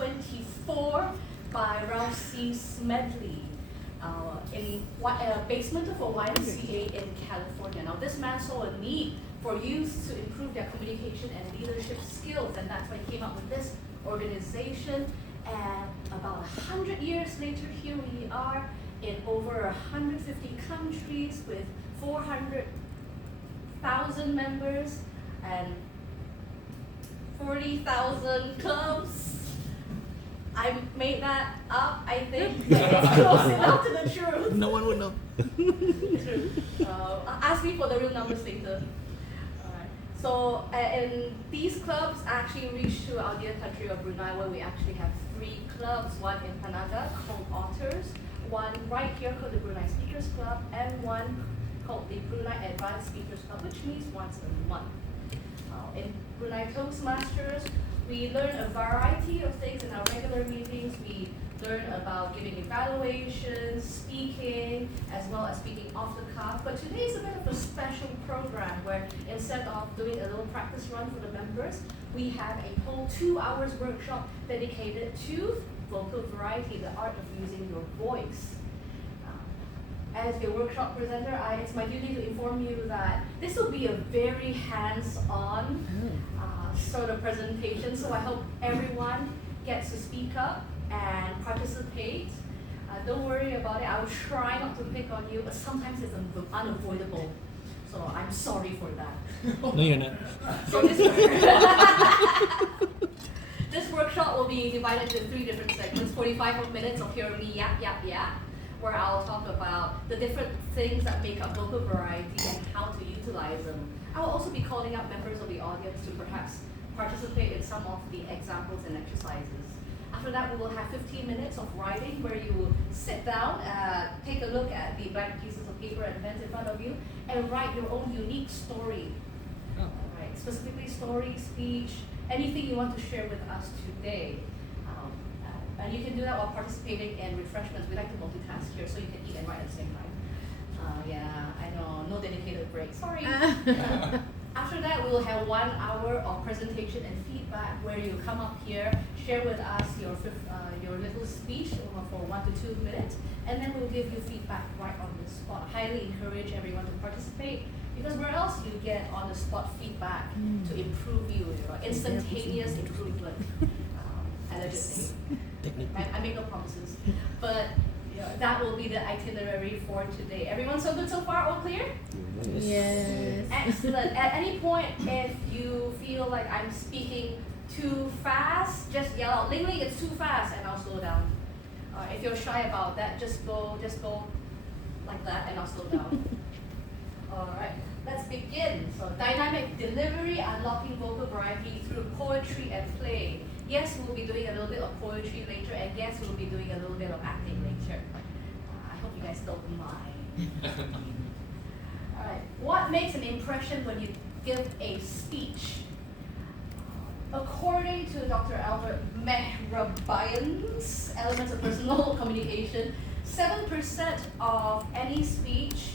1924 by Ralph C. Smedley in a basement of a YMCA in California. Now, this man saw a need for youth to improve their communication and leadership skills, and that's why he came up with this organization. And about 100 years later, here we are in over 150 countries with 400,000 members and 40,000 clubs. I made that up, I think, but it's close enough to the truth. No one would know. True. Ask me for the real numbers later. So, and these clubs actually reach to our dear country of Brunei, where we actually have 3 clubs, one in Panaga called Otters, one right here called the Brunei Speakers Club, and one called the Brunei Advanced Speakers Club, which meets once a month. In Brunei Toastmasters, we learn a variety of things in our regular meetings. We learn about giving evaluations, speaking, as well as speaking off the cuff. But today is a bit of a special program where instead of doing a little practice run for the members, we have a whole 2 hours workshop dedicated to vocal variety, the art of using your voice. As your workshop presenter, it's my duty to inform you that this will be a very hands-on sort of presentation, so I hope everyone gets to speak up and participate. Don't worry about it, I'll try not to pick on you, but sometimes it's unavoidable. So I'm sorry for that. No, you're not. So this workshop will be divided into 3 different segments, 45 minutes of hearing me yap, yap, yap, where I'll talk about the different things that make up vocal variety and how to utilize them. I will also be calling out members of the audience to perhaps participate in some of the examples and exercises. After that, we will have 15 minutes of writing where you will sit down, take a look at the blank pieces of paper and pens in front of you, and write your own unique story. Right, specifically story, speech, anything you want to share with us today. And you can do that while participating in refreshments. We like to multitask here, so you can eat and write at the same time. Yeah, I know, no dedicated break, sorry. After that, we will have 1 hour of presentation and feedback where you come up here, share with us your little speech for 1 to 2 minutes, and then we'll give you feedback right on the spot. Highly encourage everyone to participate, because where else you get on the spot feedback to improve you, instantaneous improvement, allegedly. I make no promises, but that will be the itinerary for today. Everyone so good so far? All clear? Yes. Excellent. At any point, if you feel like I'm speaking too fast, just yell out, Ling Ling, it's too fast, and I'll slow down. If you're shy about that, just go like that, and I'll slow down. All right, let's begin. So, dynamic delivery, unlocking vocal variety through poetry and play. Yes, we'll be doing a little bit of poetry later, and yes, we'll be doing a little bit of acting later. I hope you guys don't mind. All right, what makes an impression when you give a speech? According to Dr. Albert Mehrabian's Elements of Personal Communication, 7% of any speech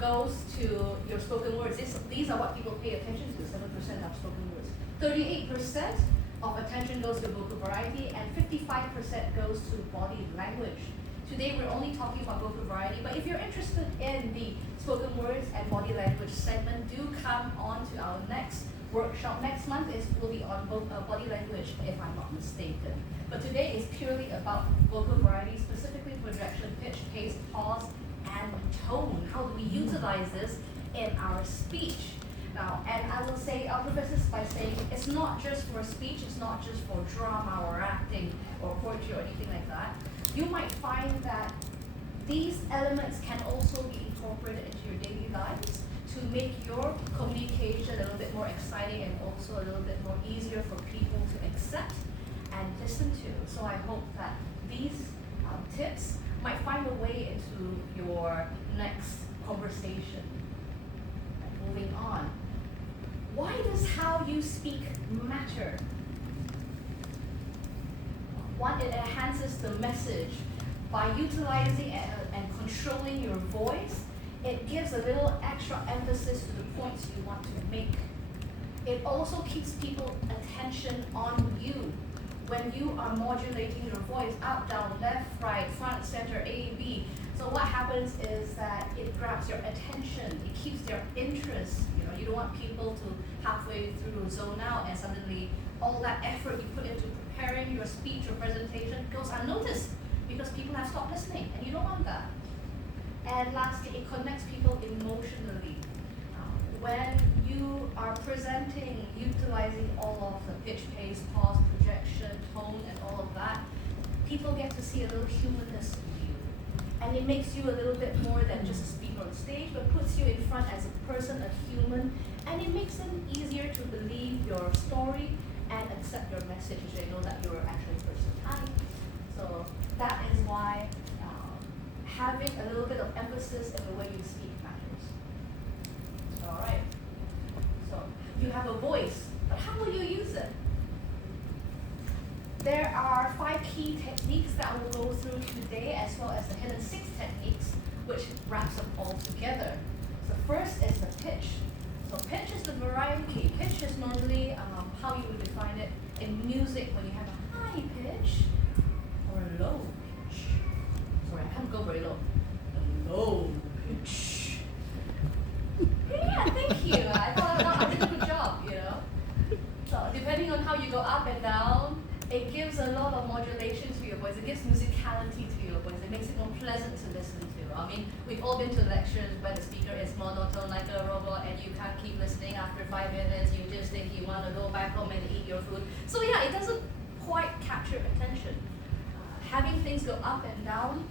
goes to your spoken words. These are what people pay attention to, 7% of spoken words. 38% of attention goes to vocal variety, and 55% goes to body language. Today we're only talking about vocal variety, but if you're interested in the spoken words and body language segment, do come on to our next workshop. Next month will be on body language, if I'm not mistaken. But today is purely about vocal variety, specifically projection, pitch, pace, pause, and tone. How do we utilize this in our speech? Now, and I will say, I'll preface this by saying it's not just for speech, it's not just for drama or acting or poetry or anything like that. You might find that these elements can also be incorporated into your daily lives to make your communication a little bit more exciting and also a little bit more easier for people to accept and listen to. So I hope that these tips might find a way into your next conversation. And moving on. Why does how you speak matter? One, it enhances the message. By utilizing and controlling your voice, it gives a little extra emphasis to the points you want to make. It also keeps people's attention on you. when you are modulating your voice up, down, left, right, front, center, A, B. So what happens is that it grabs your attention, it keeps their interest. You don't want people to halfway through zone out and suddenly all that effort you put into preparing your speech or presentation goes unnoticed because people have stopped listening, and you don't want that. And lastly, it connects people emotionally. When you are presenting, utilizing all of the pitch, pace, pause, projection, tone, and all of that, people get to see a little humanness in you. And it makes you a little bit more than just a speaker on stage, but puts you in front as a person, a human, and it makes them easier to believe your story and accept your message, so they know that you're actually a person. Hi. So that is why having a little bit of emphasis in the way you speak matters. All right. So you have a voice, but how will you use it? There are 5 key techniques that I will go through today, as well as the hidden 6 techniques, which wraps them all together. So first is the pitch. So pitch is the variety key. Pitch is normally how you would define it in music when you have a high pitch or a low pitch. Sorry, I can't go very low. A low pitch. Yeah, thank you. I thought I did a good job, So depending on how you go up and down, it gives a lot of modulation to your voice. It gives musicality to your voice. It makes it more pleasant to listen to. I mean, we've all been to lectures where the speaker is monotone like a robot and you can't keep listening after 5 minutes. You just think you want to go back home and eat your food. So yeah, it doesn't quite capture attention. Having things go up and down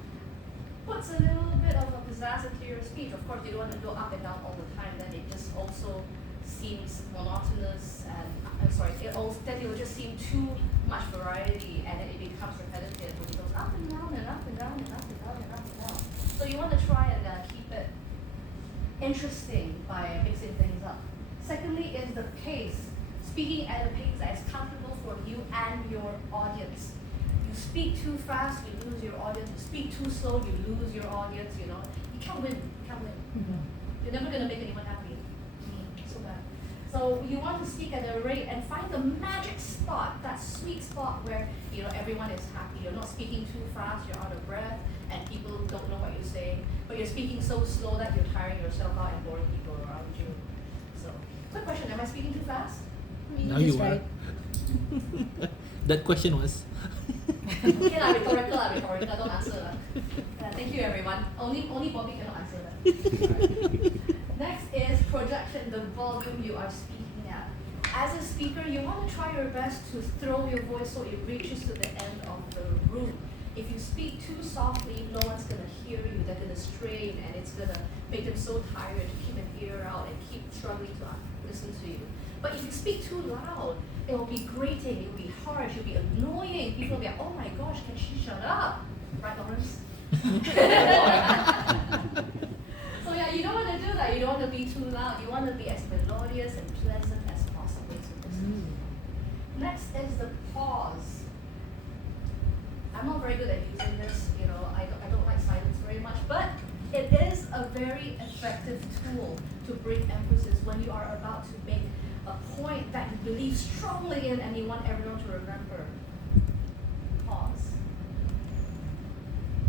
puts a little bit of a pizzazz to your speech. Of course, you don't want to go up and down all the time. Then it just also seems monotonous and then it will just seem too much variety, and then it becomes repetitive when it goes up and down and up and down and up and down and up and down. So you want to try and keep it interesting by mixing things up. Secondly is the pace. Speaking at a pace that is comfortable for you and your audience. You speak too fast, you lose your audience. You speak too slow, you lose your audience. You can't win. You're never going to make anyone happy. So bad. So you want to speak at a rate and find the magic spot, that sweet spot where everyone is happy. You're not speaking too fast, you're out of breath, and people don't know what you're saying. But you're speaking so slow that you're tiring yourself out and boring people around you. So, quick question: am I speaking too fast? Now you are. That question was. Okay, rhetorical. Don't answer. Thank you, everyone. Only Bobby cannot answer that. Next is projection, the volume you are speaking at. As a speaker, you want to try your best to throw your voice so it reaches to the end of the room. If you speak too softly, no one's going to hear you. They're going to strain, and it's going to make them so tired to keep an ear out and keep struggling to listen to you. But if you speak too loud, it will be grating, it will be harsh, it will be annoying. People will be like, oh my gosh, can she shut up? Right, Lawrence? So yeah, you don't want to do that. You don't want to be too loud. You want to be as melodious and pleasant as possible to listen to. Next is the pause. I'm not very good at using this. I don't like silence very much, but it is a very effective tool to bring emphasis when you are about to make a point that you believe strongly in and you want everyone to remember. Pause.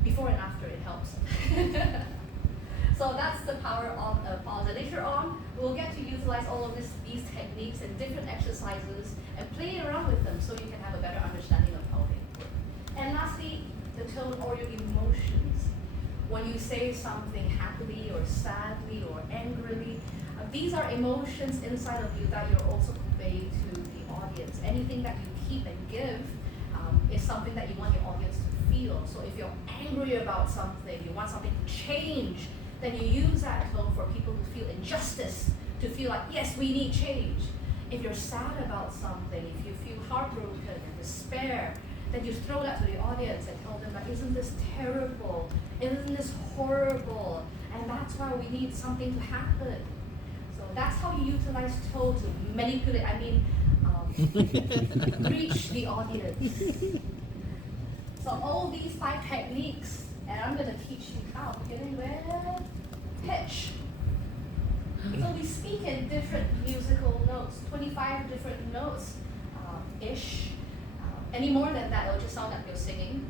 Before and after, it helps. So that's the power of a pause. And later on, we'll get to utilize all of these techniques and different exercises and play around with them so you can have a better understanding of how they work. And lastly, the tone or your emotions. When you say something happily or sadly or angrily, these are emotions inside of you that you're also conveying to the audience. Anything that you keep and give is something that you want your audience to feel. So if you're angry about something, you want something to change, then you use that tone for people to feel injustice, to feel like, yes, we need change. If you're sad about something, if you feel heartbroken and despair, then you throw that to the audience and tell them that, isn't this terrible? Isn't this horrible? And that's why we need something to happen. So that's how you utilize tone to manipulate, reach the audience. So all these 5 techniques, and I'm going to teach you how, beginning with pitch. So we speak in different musical notes, 25 different notes, ish. Any more than that, it'll just sound like you're singing.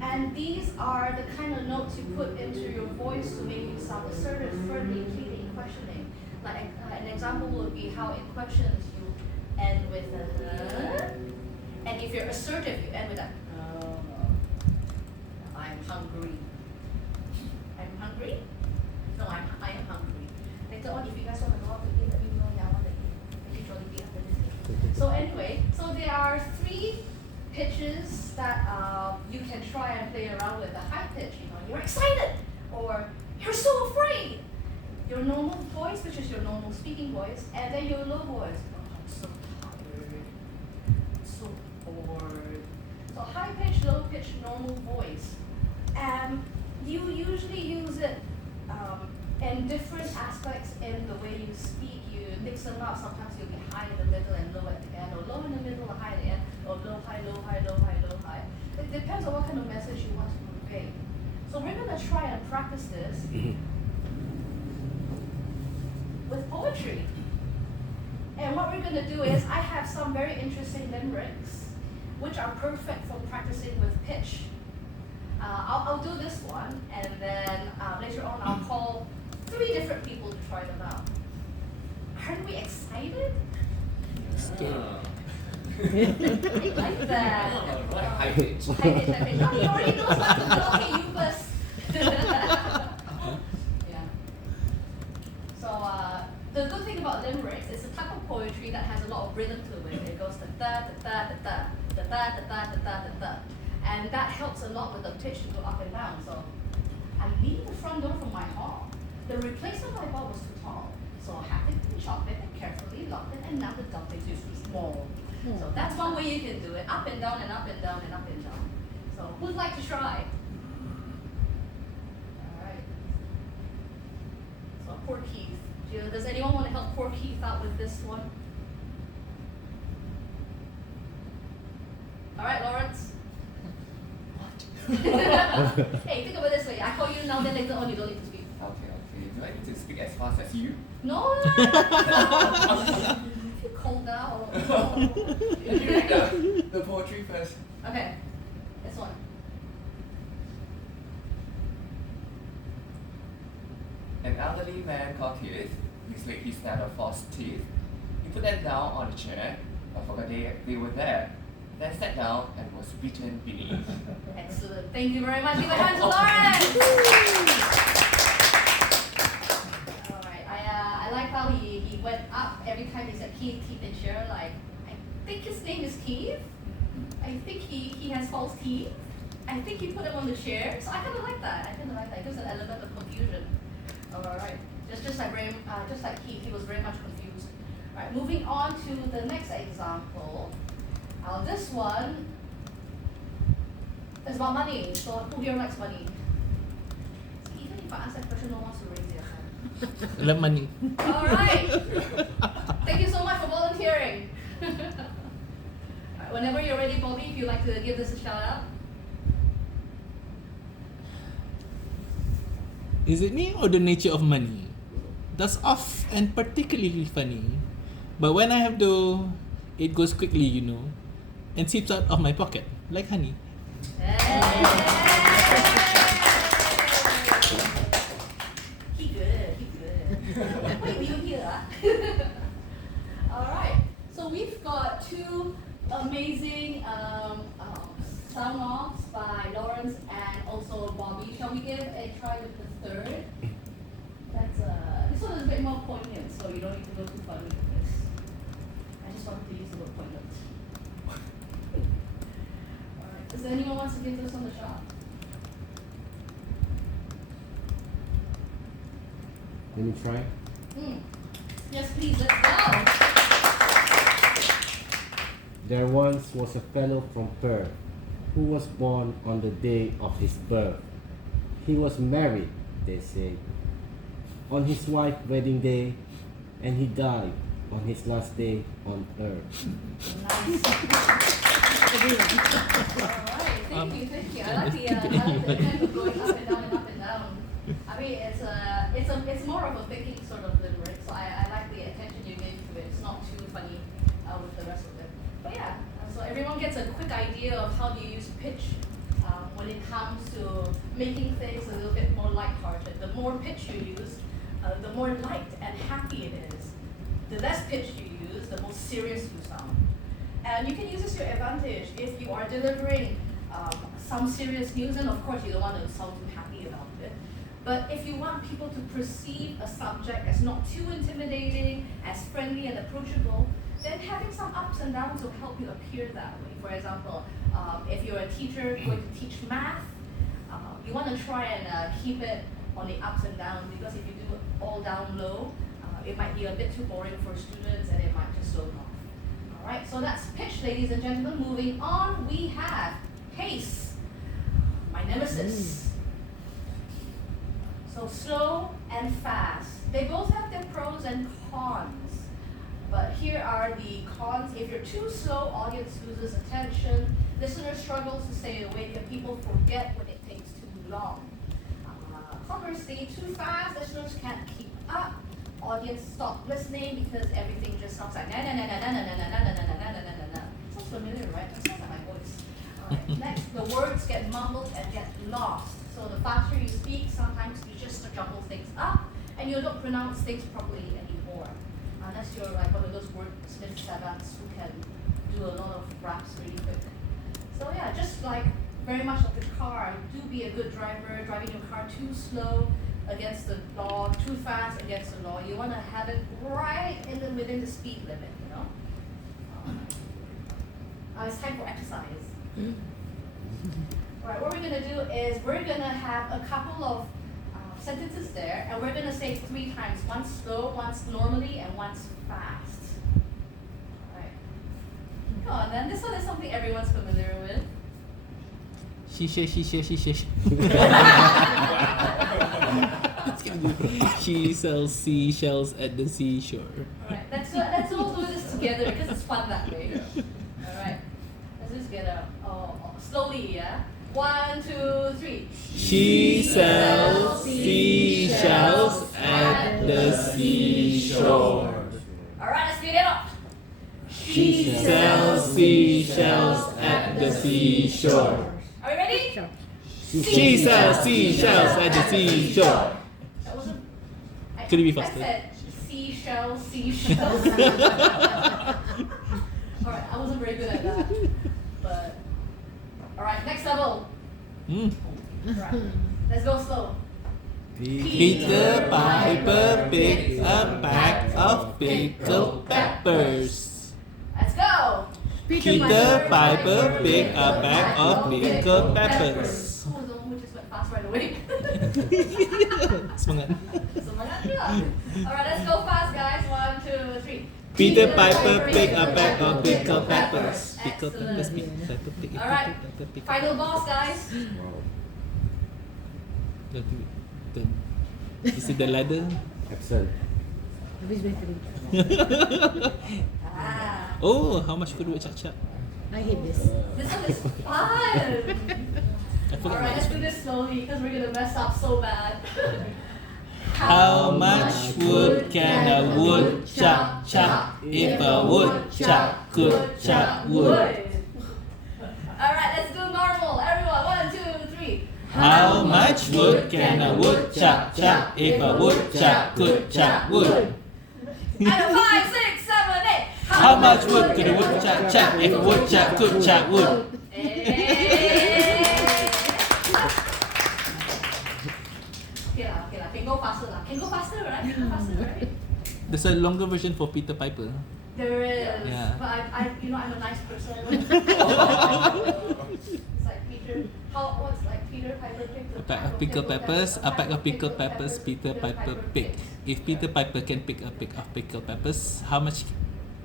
And these are the kind of notes you put into your voice to make you sound assertive, friendly, pleading, questioning. Like an example would be how in questions you end with a and if you're assertive, you end with a I'm hungry. I'm hungry? No, I am hungry. Later on, if you guys want to go out to eat, let me know. Yeah, I want to eat. Maybe Jollibee after this. So anyway, so there are 3 pitches that you can try and play around with. The high pitch, you're excited, or you're so afraid. Your normal voice, which is your normal speaking voice, and then your low voice. Oh, I'm so tired. I'm so bored. So high pitch, low pitch, normal voice. And you usually use it in different aspects in the way you speak. You mix them up. Sometimes you'll be high in the middle and low at the end, or low in the middle or high at the end, or low, high, low, high, low, high, low, high. It depends on what kind of message you want to convey. So we're going to try and practice this with poetry. And what we're going to do is, I have some very interesting limericks, which are perfect for practicing with pitch. I'll do this one, and then later on I'll call 3 different people to try them out. Aren't we excited? I like that. High pitch. High pitch, high pitch. Oh, he already knows what to do. Okay, you first. Yeah. So the good thing about limericks is a type of poetry that has a lot of rhythm to it. It goes da da da da da da da da da da da da. And that helps a lot with the pitch to go up and down. So I'm leaving the front door from my hall. The replacement I bought was too tall. So I have to chop it and carefully lock it, and now the dumpling is too small. So that's one way you can do it. Up and down and up and down and up and down. So who'd like to try? Alright. So poor Keith. Does anyone want to help poor Keith out with this one? Alright, Lawrence. Hey, think about it this way. I call you now, then later on you don't need to speak. Okay. Do I need to speak as fast as you? No, I feel cold now. You read the poetry first. Okay, this one. An elderly man called Keith. His leg is out of false teeth. He put them down on a chair, but forgot they were there. Then sat down and was beaten beneath. Excellent. Thank you very much. Give a hand to Lawrence. All right. I like how he went up every time he said Keith, Keith, and Cheryl. Like, I think his name is Keith. I think he has false teeth. I think he put him on the chair. So I kind of like that. It gives an element of confusion. All right. Just like Keith, he was very much confused. All right. Moving on to the next example. This one is about money. So who here likes money? So even if I ask that question, no one wants to raise their hand. I love money. All right. Thank you so much for volunteering. Alright, whenever you're ready, Bobby, if you'd like to give this a shout out. Is it me or the nature of money? That's off and particularly funny. But when I have dough, it goes quickly, and seeps out of my pocket like honey. Keep good. Wait, were you here? Alright, so we've got 2 amazing song-offs by Lawrence and also Bobby. Shall we give a try with the 3rd? This one is a bit more poignant, so you don't need to go too funny with this. I just wanted to use the word poignant. Alright, does anyone wants to give this one a shot? Let me try. Yes, please, let's go! There once was a fellow from Perth who was born on the day of his birth. He was married, they say, on his wife's wedding day, and he died on his last day on earth. Nice. Alright, thank you. I like the tempo going up and down and up and down. I mean, it's more of a thinking sort of limerick, so I like the attention you gave to it. It's not too funny with the rest of it. But yeah, so everyone gets a quick idea of how to use pitch when it comes to making things a little bit more lighthearted. The more pitch you use, the more light and happy it is. The less pitch you use, the more serious you sound. And you can use this to your advantage if you are delivering some serious news, and of course you don't want to sound too happy about it. But if you want people to perceive a subject as not too intimidating, as friendly and approachable, then having some ups and downs will help you appear that way. For example, if you're a teacher going to teach math, you want to try and keep it on the ups and downs, because if you do it all down low, it might be a bit too boring for students and it might just slow them off. Alright, so that's pitch, ladies and gentlemen. Moving on, we have pace, my nemesis. So slow and fast. They both have their pros and cons. But here are the cons. If you're too slow, audience loses attention, listener struggles to stay awake, and people forget when it takes too long. Conversely, too fast, listeners can't keep up. Audience stop listening because everything just sounds like na na na na na na na na na na na na na na. Sounds familiar, right? That sounds like my voice. Alright, next, the words get mumbled and get lost. So the faster you speak, sometimes you just jumble things up and you don't pronounce things properly anymore. Unless you're like one of those wordsmith savants who can do a lot of raps really quick. So yeah, just like very much like a car, do be a good driver. Driving your car too slow against the law, too fast against the law. You want to have it right within the speed limit, you know. It's time for exercise. Alright, what we're gonna do is we're gonna have a couple of sentences there, and we're gonna say 3 times. Once slow, once normally, and once fast. Alright. Go on then. This one is something everyone's familiar with. She sells seashells at the seashore. Alright, let's all do this together because it's fun that way. Alright, let's do this together. Slowly, yeah? 1, 2, 3. She sells seashells at the seashore. Alright, let's speed it up. She sells seashells at the seashore. Are we ready? Sure. She sells seashells at the seashore. That wasn't. Could it be I faster? said seashells. Alright, I wasn't very good at that. But alright, next level. Right. Let's go slow. Peter Piper picked a bag of pickled peppers. Let's go. Peter Piper picked a bag of pickled peppers. Who was the one who just went fast right away? Semangat. Semangat juga. Alright, let's go fast, guys. 1, 2, 3. Peter Piper picked a bag of pickled peppers. Pickled Excellent. peppers mean pepper pick. Alright, final boss, guys. Is it the ladder? Excellent. Habis bateri. Ah, Oh, how much food would Chak? I hate this. this one is fun. I forgot Alright, let's this do one. this slowly because we're gonna mess up so bad. How much wood can a woodchuck chop if a woodchuck could chop wood? Alright, let's do normal. Everyone, 1, 2, 3. How much wood can a woodchuck chop if a woodchuck could chop wood? And a 5, 6, 7, 8. How much wood could a woodchuck chop if a woodchuck could chop wood? Okay lah, can go faster lah. Can go faster, right? Can go faster, right? There's a longer version for Peter Piper. There is, Yeah. but I'm a nice person. It's like Peter. What's like Peter Piper picked A pack of pickled peppers, a pack of pickled peppers, Peter Piper picked. If Peter Piper can pick a pick of pickled peppers, how much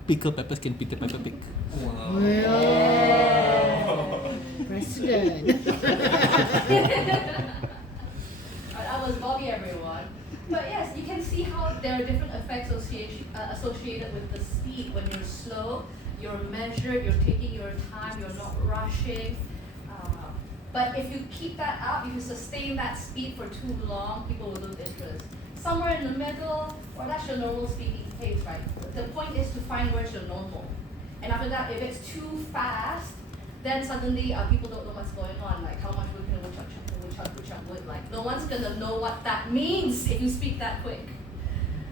pickled peppers can Peter Piper pick? President. I was Bobby, everyone. But yes, you can see how there are different effects associated with the speed. When you're slow, you're measured, you're taking your time, you're not rushing. But if you keep that up, if you sustain that speed for too long, people will lose interest. Somewhere in the middle, or that's your normal speaking pace, right? The point is to find where's your normal. And after that, if it's too fast, then suddenly people don't know what's going on, like how much wood can a woodchuck wood, like no one's gonna know what that means if you speak that quick.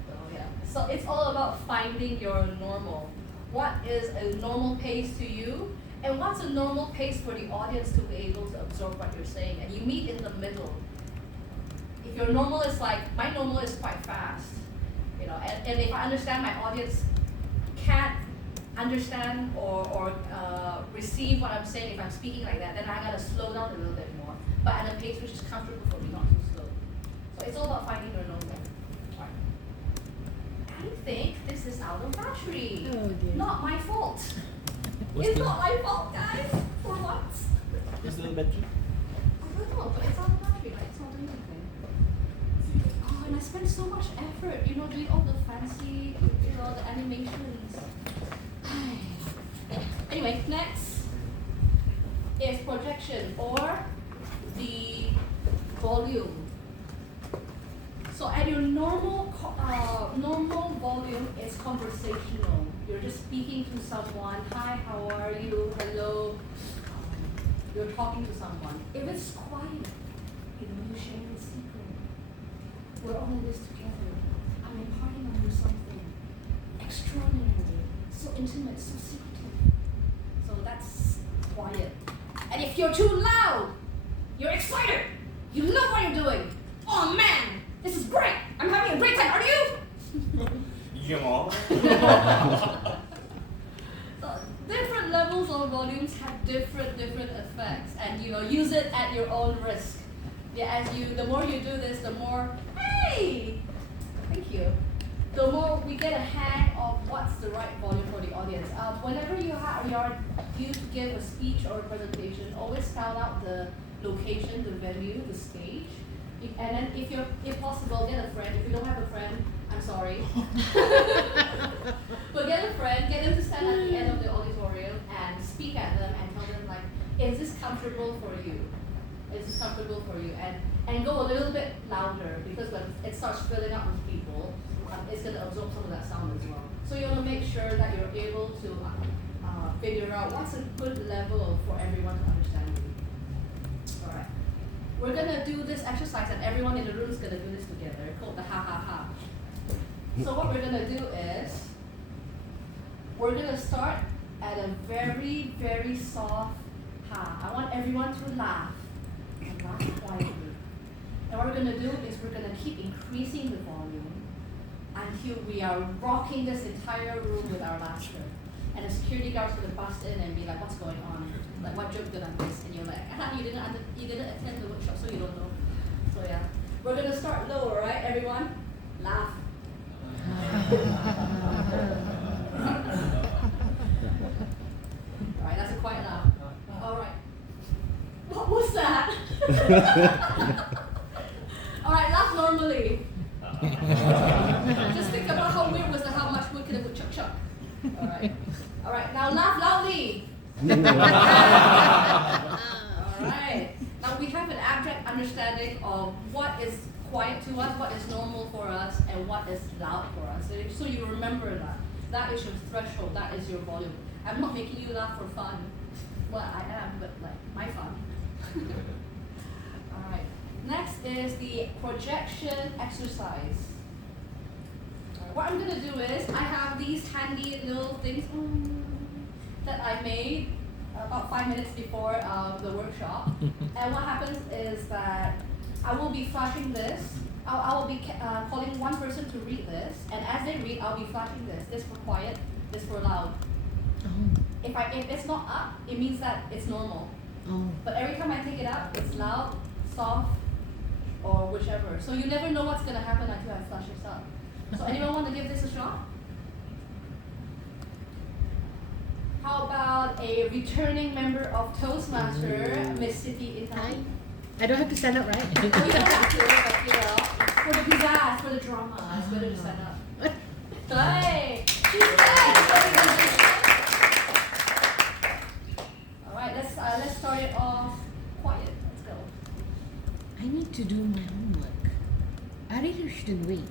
So yeah, so it's all about finding your normal. What is a normal pace to you, and what's a normal pace for the audience to be able to absorb what you're saying, and you meet in the middle. If your normal is like, my normal is quite fast, you know, and if I understand my audience can't understand or receive what I'm saying if I'm speaking like that, then I gotta slow down a little bit more, but at a pace which is comfortable for me, not too slow. So it's all about finding your normal. Right. I think this is out of battery. Oh dear. Not my fault. What's It's the- not my fault, guys. For once. What's the battery? I don't know, but it's out of battery, right? It's not doing anything. Oh, and I spent so much effort, you know, doing all the fancy, you know, the animations. Anyway, next is projection or the volume. So at your normal volume, it's conversational. You're just speaking to someone. Hi, how are you? Hello. You're talking to someone. If it's quiet, you know, you're sharing a secret. We're all in this together. I'm imparting on you something extraordinary, so intimate, so secretive. So that's quiet. And if you're too loud, you're excited. You love what you're doing. Oh man, this is great. I'm having a great time. Are you? Yeah. So different levels of volumes have different effects, and you know, use it at your own risk. Yeah, the more you do this, the more, hey, thank you. The more we get a hang of what's the right volume for the audience. Whenever you are due to give a speech or a presentation, always spell out the location, the venue, the stage, and then if possible, get a friend. If you don't have a friend, I'm sorry. But get a friend, get them to stand at the end of the auditorium and speak at them and tell them like, is this comfortable for you? Is this comfortable for you? And go a little bit louder, because when it starts filling up with people, it's going to absorb some of that sound as well. So you want to make sure that you're able to figure out what's a good level for everyone to understand you. All right. We're going to do this exercise, and everyone in the room is going to do this together, called the ha ha ha. So what we're going to do is, we're going to start at a very, very soft ha. I want everyone to laugh, and laugh quietly. And what we're going to do is we're going to keep increasing the volume until we are rocking this entire room with our laughter. And the security guard's going to bust in and be like, what's going on? Like, what joke did I miss? And you're like, you didn't attend the workshop, so you don't know. So yeah, we're going to start low, all right, everyone? Laugh. All right, that's a quiet laugh. All right. What was that? All right, laugh normally. Just think about how weird was the how much wood could a woodchuck chuck. All right. All right, now laugh loudly. All right. Now we have an abstract understanding of what is quiet to us, what is normal for us, and what is loud for us. So you remember that. That is your threshold, that is your volume. I'm not making you laugh for fun. Well, I am, but like, my fun. All right. Next is the projection exercise. What I'm going to do is, I have these handy little things that I made about 5 minutes before the workshop. And what happens is that I will be flashing this. I will be calling one person to read this. And as they read, I'll be flashing this. This for quiet, this for loud. Oh. If it's not up, it means that it's normal. Oh. But every time I take it up, it's loud, soft, or whichever. So you never know what's going to happen until I flash this up. So anyone want to give this a shot? How about a returning member of Toastmaster, Miss Siti Hi. Intan? I don't have to stand up, right? Oh, you don't have to, but you know, for the pizzazz, for the drama, it's better to stand up. Hey, she's back. All right, let's start it off quiet. Let's go. I need to do my homework. I really shouldn't wait.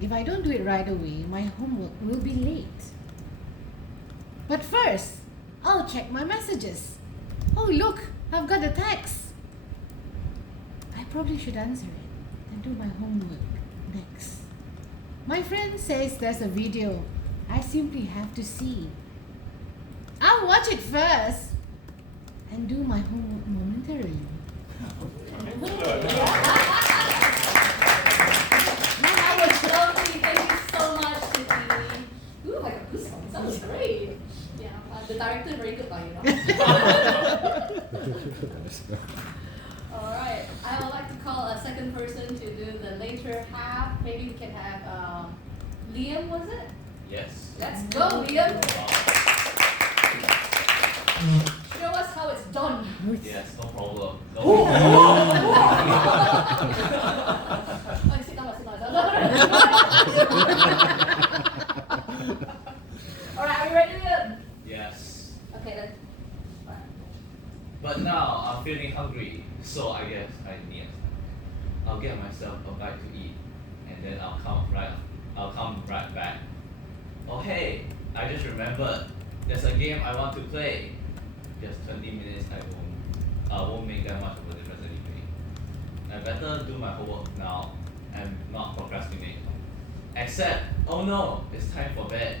If I don't do it right away, my homework will be late. But first, I'll check my messages. Oh look, I've got a text. I probably should answer it and do my homework next. My friend says there's a video I simply have to see. I'll watch it first and do my homework momentarily. That was lovely. Thank you so much, Tiffany. Ooh, I got goosebumps. That was great. Yeah, the director very good, you know. Alright, I would like to call a second person to do the later half. Maybe we can have Liam, was it? Yes. Let's go, Liam. Show us how it's done. Yes, no problem. No Oh, problem. sit down, sit down. Alright, are you ready, Liam? Yes. Okay then. But now I'm feeling hungry, so I guess I'll get myself a bite to eat, and then I'll come right back. Oh hey, I just remembered. There's a game I want to play. Just 20 minutes I won't make that much of a difference anyway. I better do my homework now and not procrastinate. Except, oh no, it's time for bed.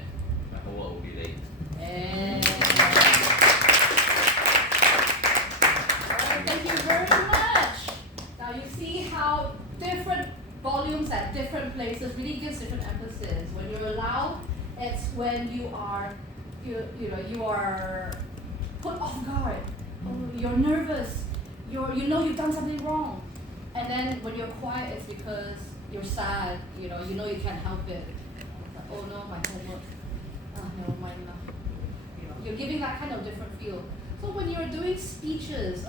My homework will be late. Alright, thank you very much. Now you see how different volumes at different places really gives different emphasis. When you're loud, it's when you are put off guard. You're nervous. You know you've done something wrong. And then when you're quiet, it's because you're sad. You know you can't help it. Oh no, my homework. Never mind now. You're giving that kind of different feel. So when you're doing speeches,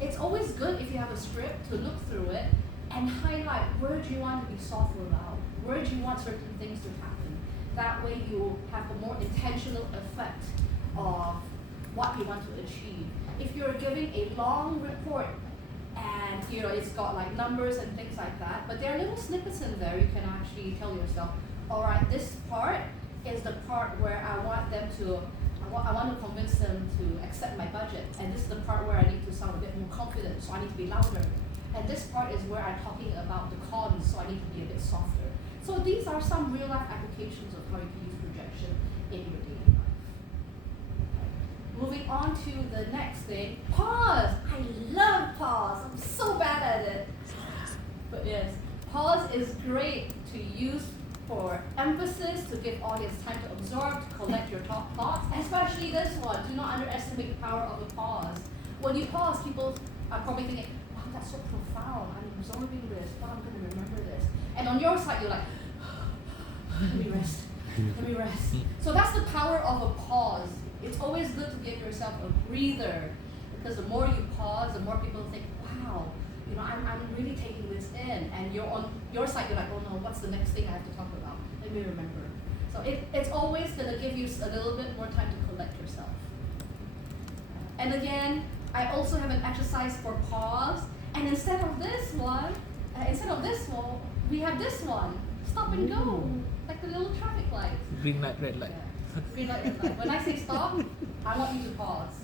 it's always good if you have a script to look through it and highlight where do you want to be soft or loud, where do you want certain things to happen. That way you have a more intentional effect of what you want to achieve. If you're giving a long report and it's got like numbers and things like that, but there are little snippets in there you can actually tell yourself, all right, this part is the part where I want to convince them to accept my budget, and this is the part where I need to sound a bit more confident, so I need to be louder. And this part is where I'm talking about the cons, so I need to be a bit softer. So these are some real life applications of how you can use projection in your daily life. Moving on to the next thing, pause. I love pause. I'm so bad at it. But yes, pause is great to use for emphasis, to give audience time to absorb, to collect your thoughts, especially this one. Do not underestimate the power of a pause. When you pause, people are probably thinking, wow, that's so profound. I'm absorbing this, but I'm going to remember this. And on your side, you're like, let me rest. Let me rest. So that's the power of a pause. It's always good to give yourself a breather, because the more you pause, the more people think, wow, I'm really taking this in. And you're on your side, you're like, oh no, what's the next thing I have to talk about? Let me remember. So it's always going to give you a little bit more time to collect yourself. And again, I also have an exercise for pause. And instead of this one, we have this one. Stop and go. Like the little traffic light. Green light, red light. Yeah. Green light, red light. When I say stop, I want you to pause.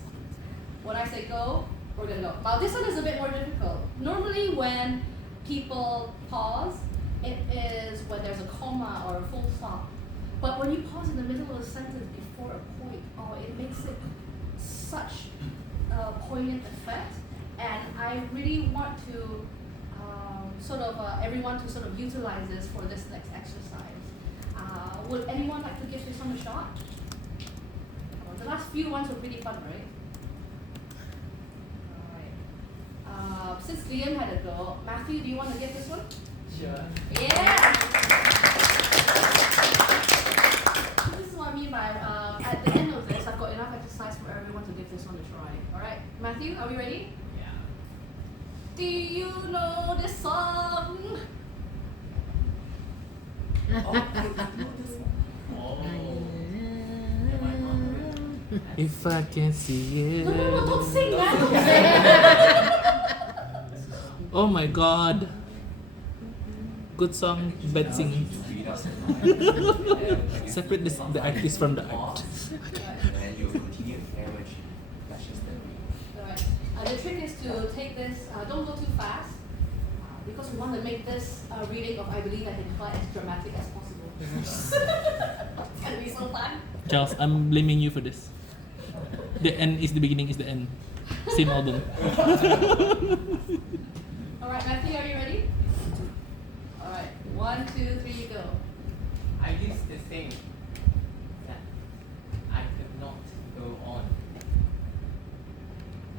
When I say go, we're going to go. Now this one is a bit more difficult. Normally when people pause, it is when there's a comma or a full stop. But when you pause in the middle of a sentence before a point, it makes it such a poignant effect. And I really want to everyone to sort of utilize this for this next exercise. Would anyone like to give this one a shot? The last few ones were pretty fun, right? Alright. Since Liam had a go, Matthew, do you want to give this one? Sure. Yeah! This is what I mean by, at the end of this, I've got enough exercise for everyone to give this one a try. Alright, Matthew, are we ready? Yeah. Do you know this song? If I can see it. No, don't sing, man! Don't sing! Oh my god. Good song, bad singing. of the line. Separate the artist from the art. And then you continue to play when she flashes the ring. Alright. The trick is to take this, don't go too fast, because we want to make this reading of I Believe I Can Fly as dramatic as possible. It's gonna be so fun. Charles, I'm blaming you for this. The end is the beginning is the end. Same album. Alright, Matthew, are you ready? Alright, 1, 2, 3, go. I used to think that I could not go on.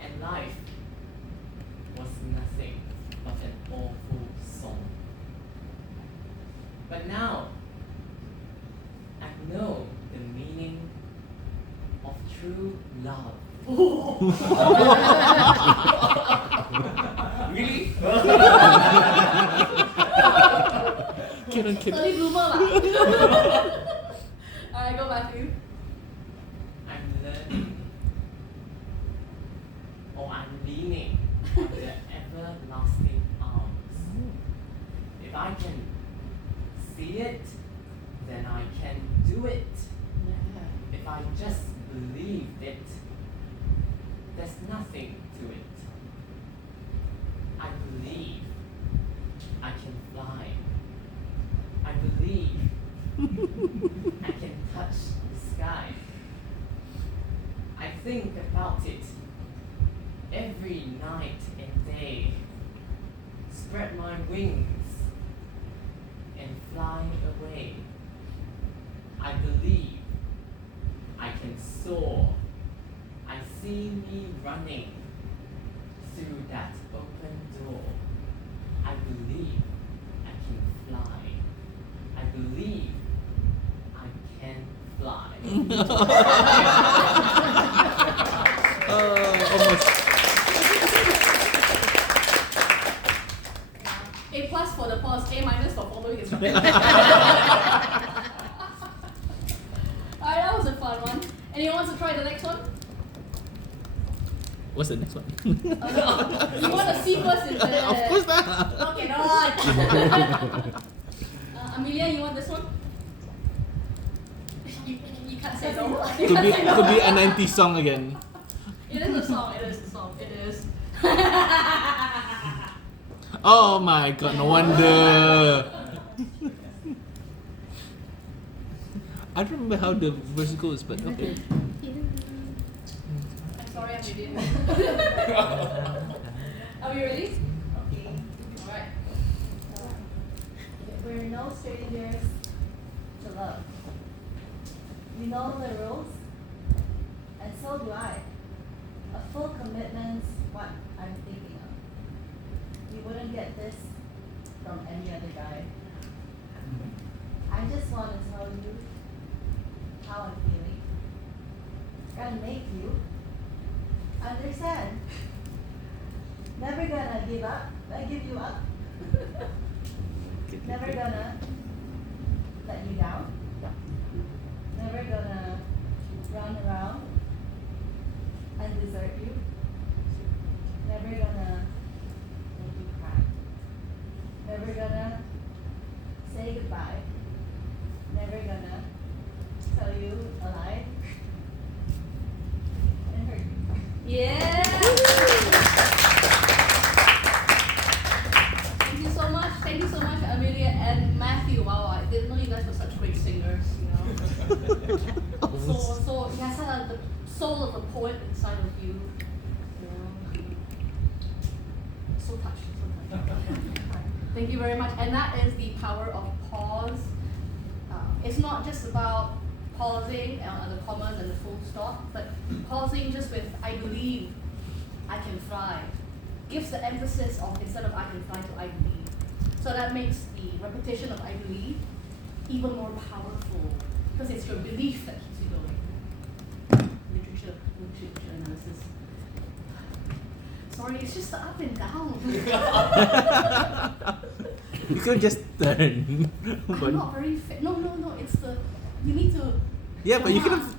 And life was nothing but an awful song. But now, I know the meaning of true love. Really? Kid. Early bloomer lah. Alright, go Matthew. I'm learning, or I'm leaning on the everlasting arms. If I can see it, then I can do it. If I just believe it, there's nothing to it. I believe I can fly. I believe I can touch the sky. I think about it every night and day. Spread my wings and fly away. I believe I can soar. I see me running through that open door. I believe I can fly. I believe I can fly. Almost. A plus for the pause, A minus for following instructions. Alright, that was a fun one. Anyone wants to try the next one? What's the next one? You want to see first in the... Of course not. Okay, not. Amelia, you want this one? You can't say no. You Could can't say no. be a 90s song again. It is a song, it is a song, it is. Oh my god, no wonder. I don't remember how the verse goes, but okay. I'm sorry, I'm Indian. Are we ready? Okay. Alright. We're no strangers to love. You know the rules, and so do I. A full commitment's what I'm thinking of. You wouldn't get this from any other guy. I just want to tell you how I'm feeling. Gotta make you understand. Never gonna give you up. Never gonna let you down. Never gonna run around and desert you. Never gonna make you cry. Never gonna say goodbye. Never gonna tell you a lie and hurt you. Yeah! Thank you so much. Thank you so much, Amelia and Matthew. Wow, I didn't know you guys were such great singers, you know. So you guys had the soul of a poet inside of you. You know. So touched. Thank you very much. And that is the power of pause. It's not just about pausing on the commas and the full stop, but pausing just with I believe I can fly gives the emphasis of instead of I can fly to I believe. So that makes the repetition of I believe even more powerful because it's your belief that keeps you going. Literature analysis. Sorry, it's just the up and down. You could just turn. I'm not very fit. No, it's the you need to. Yeah, but you could have.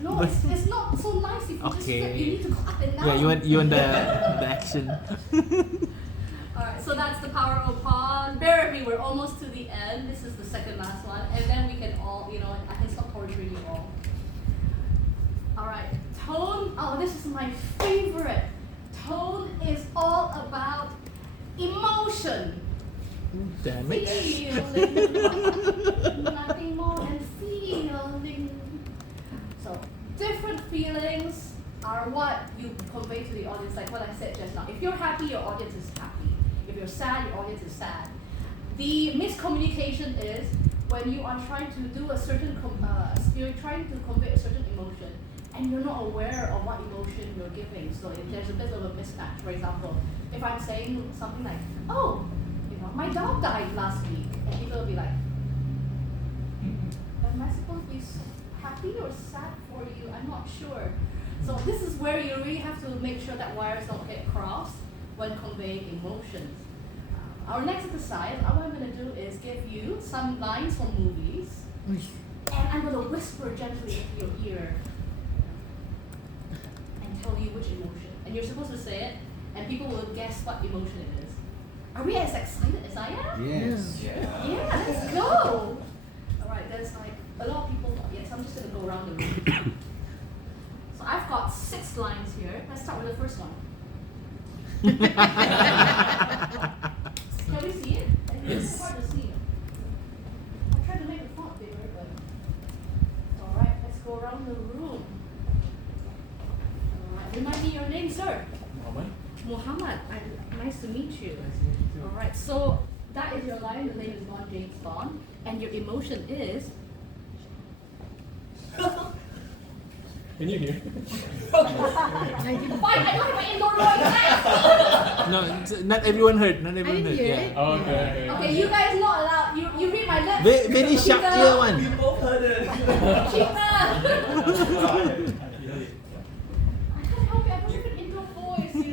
No, it's not so nice if you just flip. You need to go up and down. Yeah, you want the action. Alright, so that's the power of pawn. Bear with me, we're almost to the end. This is the second last one. And then we can all, I can stop torturing you all. Alright, tone. Oh, this is my favorite. Tone is all about emotion. Damn it. Feeling. Nothing more than feeling. So, different feelings are what you convey to the audience, like what I said just now. If you're happy, your audience is happy. If you're sad, your audience is sad. The miscommunication is when you are trying to do a certain, you're trying to convey a certain emotion, and you're not aware of what emotion you're giving. So if there's a bit of a mismatch. For example, if I'm saying something like, "Oh, my dog died last week," and people will be like, "Am I supposed to be happy or sad for you? I'm not sure." So this is where you really have to make sure that wires don't get crossed when conveying emotions. Our next exercise, what I'm going to do is give you some lines from movies, and I'm going to whisper gently into your ear and tell you which emotion. And you're supposed to say it, and people will guess what emotion it is. Are we as excited as I am? Yes. Yeah. Yeah, let's go! Alright, there's like a lot of people, yes, I'm just going to go around the room. So I've got 6 lines here. Let's start with the first one. Can we see it? I think it's hard to see it. I tried to make the font bigger, but... Alright, let's go around the room. Alright, remind me your name, sir. Muhammad. Nice to meet you. Alright, so that is your line. The name is Bond, James Bond. And your emotion is... Can you hear? Fine, I don't have my indoor noise. No, not everyone heard. Not I everyone didn't heard. hear Yeah. it. Oh, okay. Okay, you guys not allowed. You read my lips. Very sharp Cheater. ear one. both heard it. Cheater. I can't help it. I don't have an indoor voice, You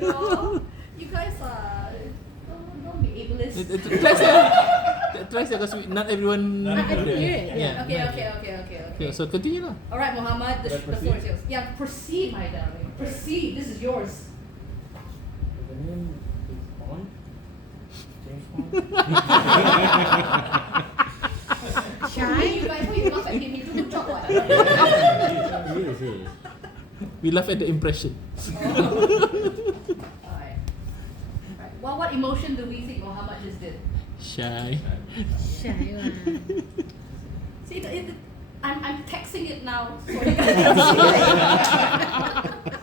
guys don't be ableist. Twice because not everyone. I didn't hear it. Yeah. Okay. Okay, so continue lah. All right, Muhammad, the Let's floor is yours. Yeah, proceed, my darling. Proceed. This is yours. The name is Bond. James Bond. Shy? You guys, why you laugh at him? He do good job, what? Yes, yes. We laugh at the impression. Alright. Well, what emotion do we think Muhammad just did? Shy. Shy one. See, I'm texting it now so you guys can see it.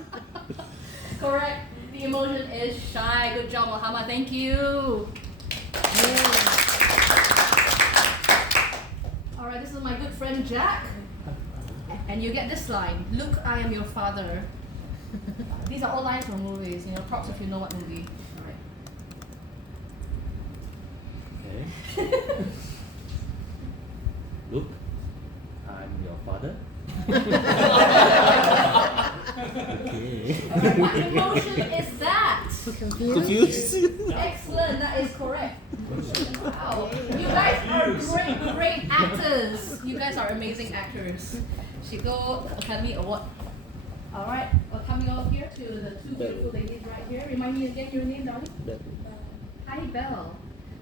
Correct. The emotion is shy. Good job, Muhammad. Thank you. Alright, this is my good friend Jack. And you get this line. Look, I am your father. These are all lines from movies. Props if you know what movie. Alright. Okay. Look, I'm your father. Okay. Alright, what emotion is that? Confused? Excellent, that is correct. Wow. You guys are great actors. You guys are amazing actors. Chico Academy Award. Alright, we're coming over here to the 2 beautiful ladies right here. Remind me again your name, darling? Hi, Belle.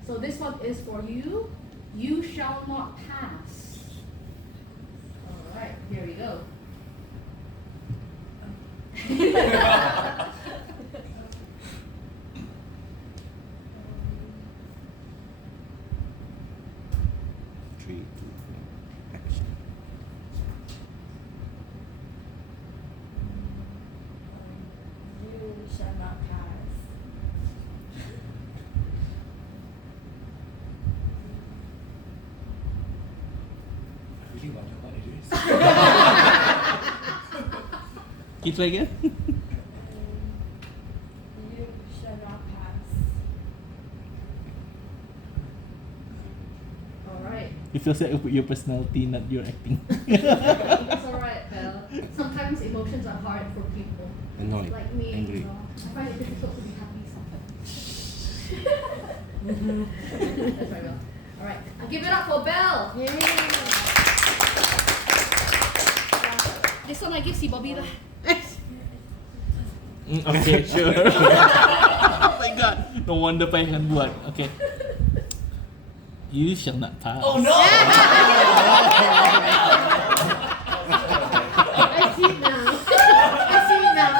So this one is for you. You shall not pass. Alright, here we go. 3, 2, 1, action. You shall not pass. I really wonder what it is. Can you try again? You shall not pass. Alright. It feels like your personality, not your acting. It's alright, Belle. Sometimes emotions are hard for people. Annoyed. Like me, Angry. I find it difficult to be happy sometimes. That's right, Belle. Alright, I'll give it up for Belle. This one I give si Bobby lah. Okay, sure. my god. No wonder Paihan buat. Okay. You shall not pass. Oh no! I see it now. I see it now.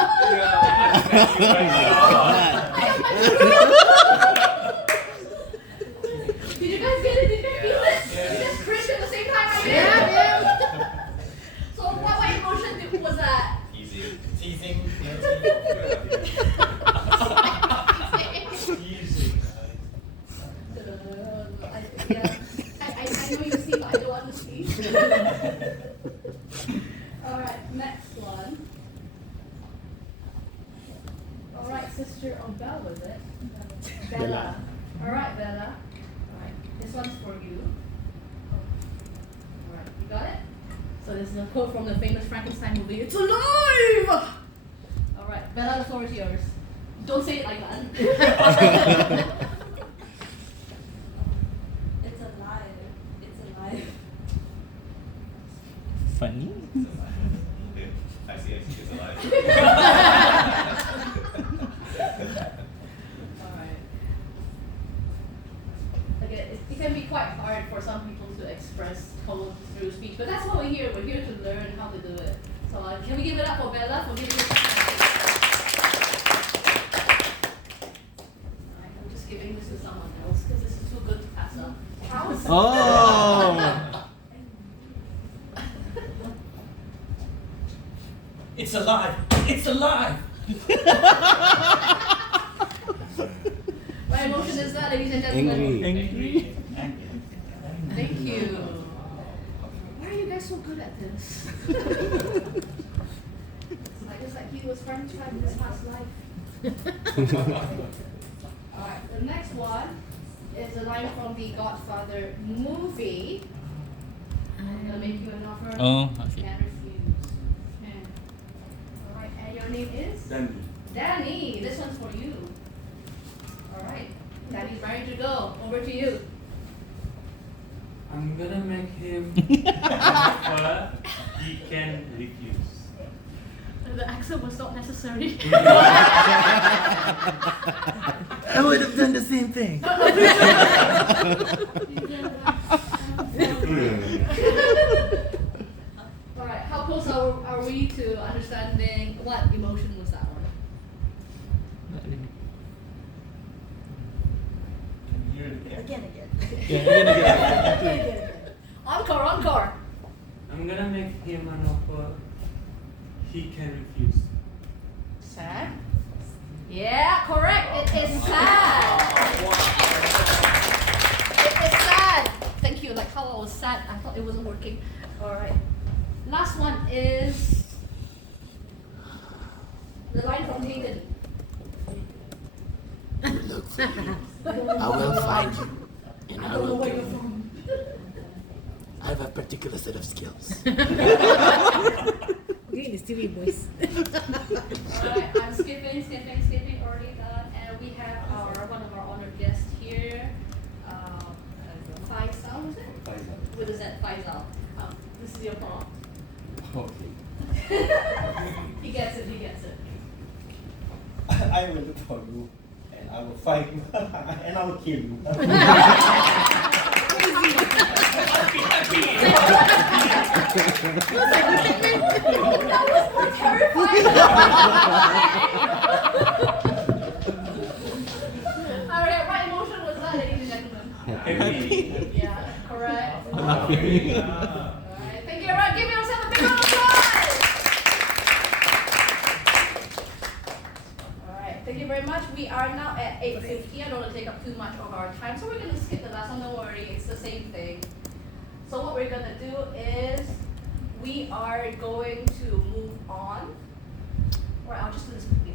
Did you guys get it? Did you guys feel it? Did you guys cringe at the same time I did? Yeah. So what emotion was that? Teasing. Teasing. I know you see, but I don't want to see. Alright, next one. Alright, sister of Bella, was it? Bella. Alright, Bella. Alright, this one's for you. Alright, you got it? So this is a quote from the famous Frankenstein movie. It's alive! Alright, Bella, the floor is yours. Don't say it like that. It's alive. It's alive. Funny. I see, it's alive. Alright. Again, it can be quite hard for some people to express tone through speech, but that's what we're here. We're here to learn how to do it. So can we give it up for Bella for giving us? Alright, I'm just giving this to someone else because this is too good to pass up. How is Oh. It's alive! It's alive! What emotion is that, ladies and gentlemen? Angry. Thank you. Why are you guys so good at this? It's like he was French in his past life. Alright, the next one is a line from the Godfather movie. I'm gonna make you an offer. Oh, okay. Can't refuse. Okay. Alright, and your name is? Danny. Danny. This one's for you. Alright. Danny's ready to go. Over to you. I'm gonna make him offer he can refuse. The accent was not necessary. I would have done the same thing. Alright, how close are we to understanding what emotion was that one? Again. Encore. I'm gonna make him an offer he can refuse. Sad? Yeah, correct. It is sad. It is sad. Thank you. Like how I was sad, I thought it wasn't working. Alright. Last one is the line from Hayden. Look for me. I will find you, and I will kill you. I have a particular set of skills. Okay, the Stewie voice. Alright, I'm skipping, already done. And we have one of our honored guests here. Faisal, is it? With a Z, Faisal. This is your prompt. Okay. He gets it. I will look for you and I will fight you and I will kill you. That was more terrifying. Alright, what emotion was that, ladies and gentlemen? Happy. Yeah, correct. Alright, thank you, everyone. Give yourself a big round of applause. Alright, thank you very much. We are now at 8:50. I don't want to take up too much of our time, so we're going to skip the last one. Don't worry, it's the same thing. So what we're going to do is we are going to move on. Alright, I'll just do this quickly.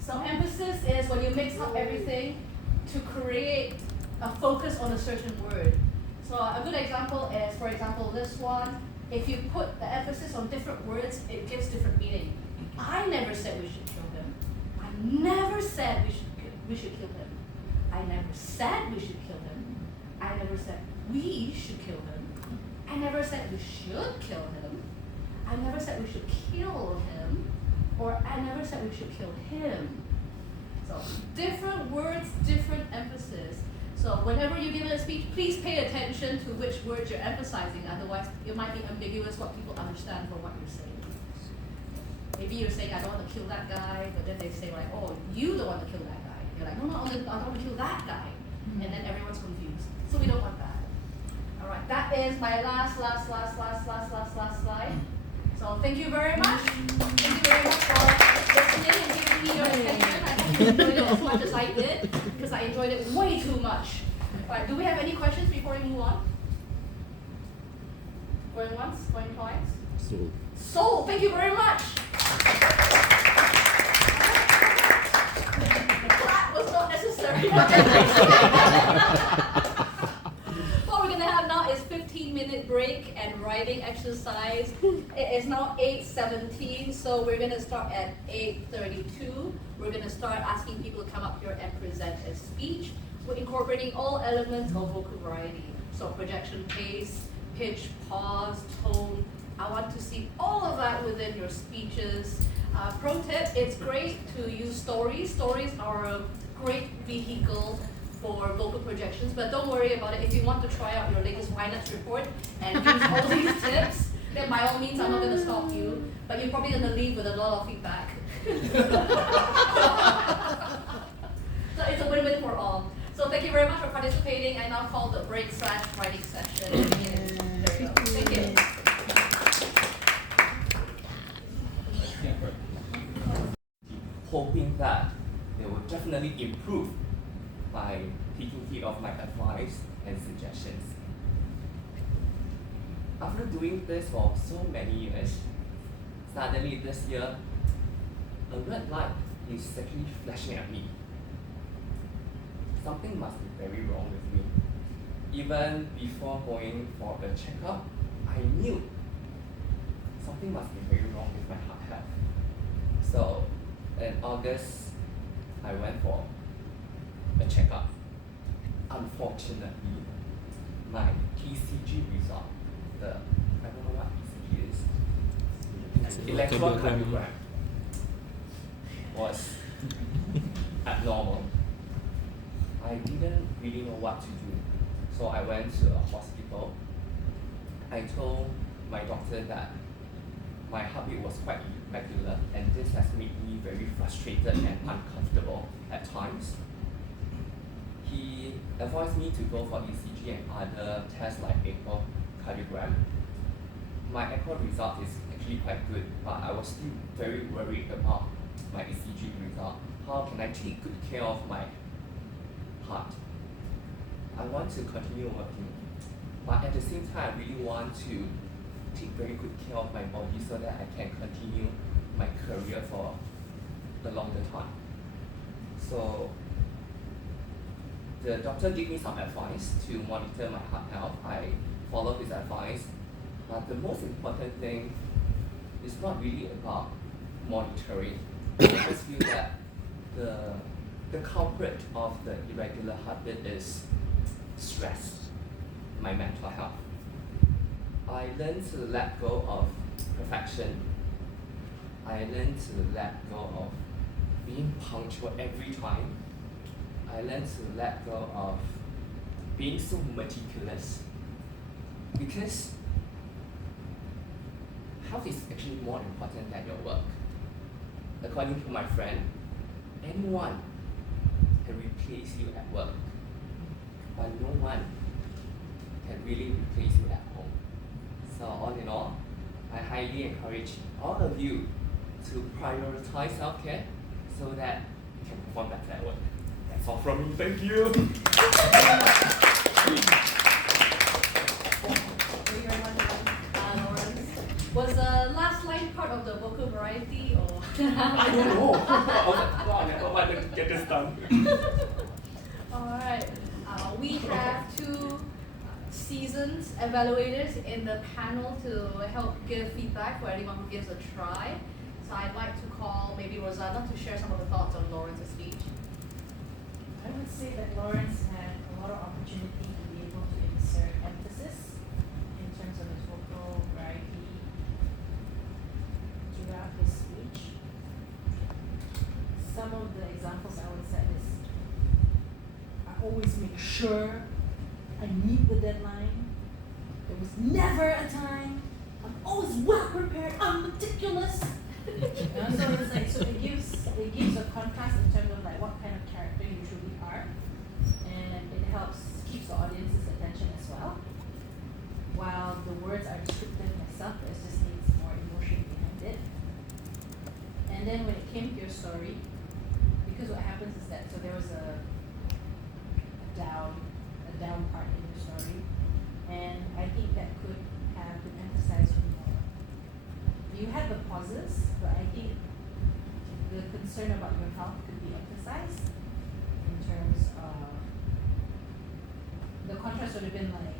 Some emphasis is when you mix up everything to create a focus on a certain word. So a good example is, for example, this one. If you put the emphasis on different words, it gives different meaning. I never said we should kill him. I never said we should kill him. I never said we should kill him. I never said we should kill him. I never said we should kill him. I never said we should kill him. Or I never said we should kill him. So So different words, different emphasis. So whenever you give a speech, please pay attention to which words you're emphasizing. Otherwise, it might be ambiguous what people understand for what you're saying. Maybe you're saying, I don't want to kill that guy, but then they say like, oh, you don't want to kill that guy. You're like, no, I don't want to kill that guy. And then everyone's confused. So we don't want that. All right, that is my last slide. So thank you very much. Thank you very much for listening and giving me your attention. I hope you enjoyed it as much as I did, because I enjoyed it way too much. All right, do we have any questions before we move on? Going once, going twice? So, thank you very much. That was not necessary. What we're going to have now is 15-minute break and writing exercise. It is now 8:17, so we're going to start at 8:32. We're going to start asking people to come up here and present a speech. We're incorporating all elements of vocal variety. So projection, pace, pitch, pause, tone. I want to see all of that within your speeches. Pro tip, it's great to use stories. Stories are a great vehicle for vocal projections, but don't worry about it. If you want to try out your latest finance report and use all these tips, then by all means, I'm not going to stop you, but you're probably going to leave with a lot of feedback. So it's a win-win for all. So thank you very much for participating. I now call the break/writing session. There you go. Thank you. Hoping that they will definitely improve by taking heed of my advice and suggestions. After doing this for so many years, suddenly this year, a red light is actually flashing at me. Something must be very wrong with me. Even before going for the checkup, I knew something must be very wrong with my heart health. So in August, I went for a checkup. Unfortunately, my ECG result, I don't know what ECG is, electrocardiogram, was abnormal. I didn't really know what to do, so I went to a hospital. I told my doctor that my heartbeat was quite irregular, and this has made me very frustrated and uncomfortable at times. He advised me to go for ECG and other tests like echocardiogram. My echo result is actually quite good, but I was still very worried about my ECG result. How can I take good care of my heart? I want to continue working, but at the same time, I really want to take very good care of my body so that I can continue my career for the longer time. So the doctor gave me some advice to monitor my heart health. I followed his advice, but the most important thing is not really about monitoring. I just feel that the culprit of the irregular heartbeat is stress, my mental health. I learned to let go of perfection. I learned to let go of being punctual every time. I learned to let go of being so meticulous, because health is actually more important than your work. According to my friend, anyone can replace you at work, but no one can really replace you at home. So all in all, I highly encourage all of you to prioritize self-care so that you can perform better at work. That's all from me. Thank you. Thank you very much, Lawrence. Was the last line part of the vocal variety or? I don't know. I was like, wow, I never wanted to get this done. Alright, we have two seasoned evaluators in the panel to help give feedback for anyone who gives a try. So I'd like to call maybe Rosanna to share some of the thoughts on Lawrence's speech. I would say that Lawrence had a lot of opportunity to be able to insert emphasis in terms of his vocal variety throughout his speech. some of the examples I would set is I always make sure I meet the deadline. There was never a time. I'm always well prepared. I'm meticulous. You know, so it's like, so it gives a contrast in terms of like what kind of character you truly are, and it helps keeps the audience's attention as well. While the words are descriptive myself, it just needs more emotion behind it. And then when it came to your story, because what happens is that so there was a down part in your story, and I think that could have been emphasized more. You had the pauses, but I think the concern about your health could be emphasized in terms of the contrast would have been like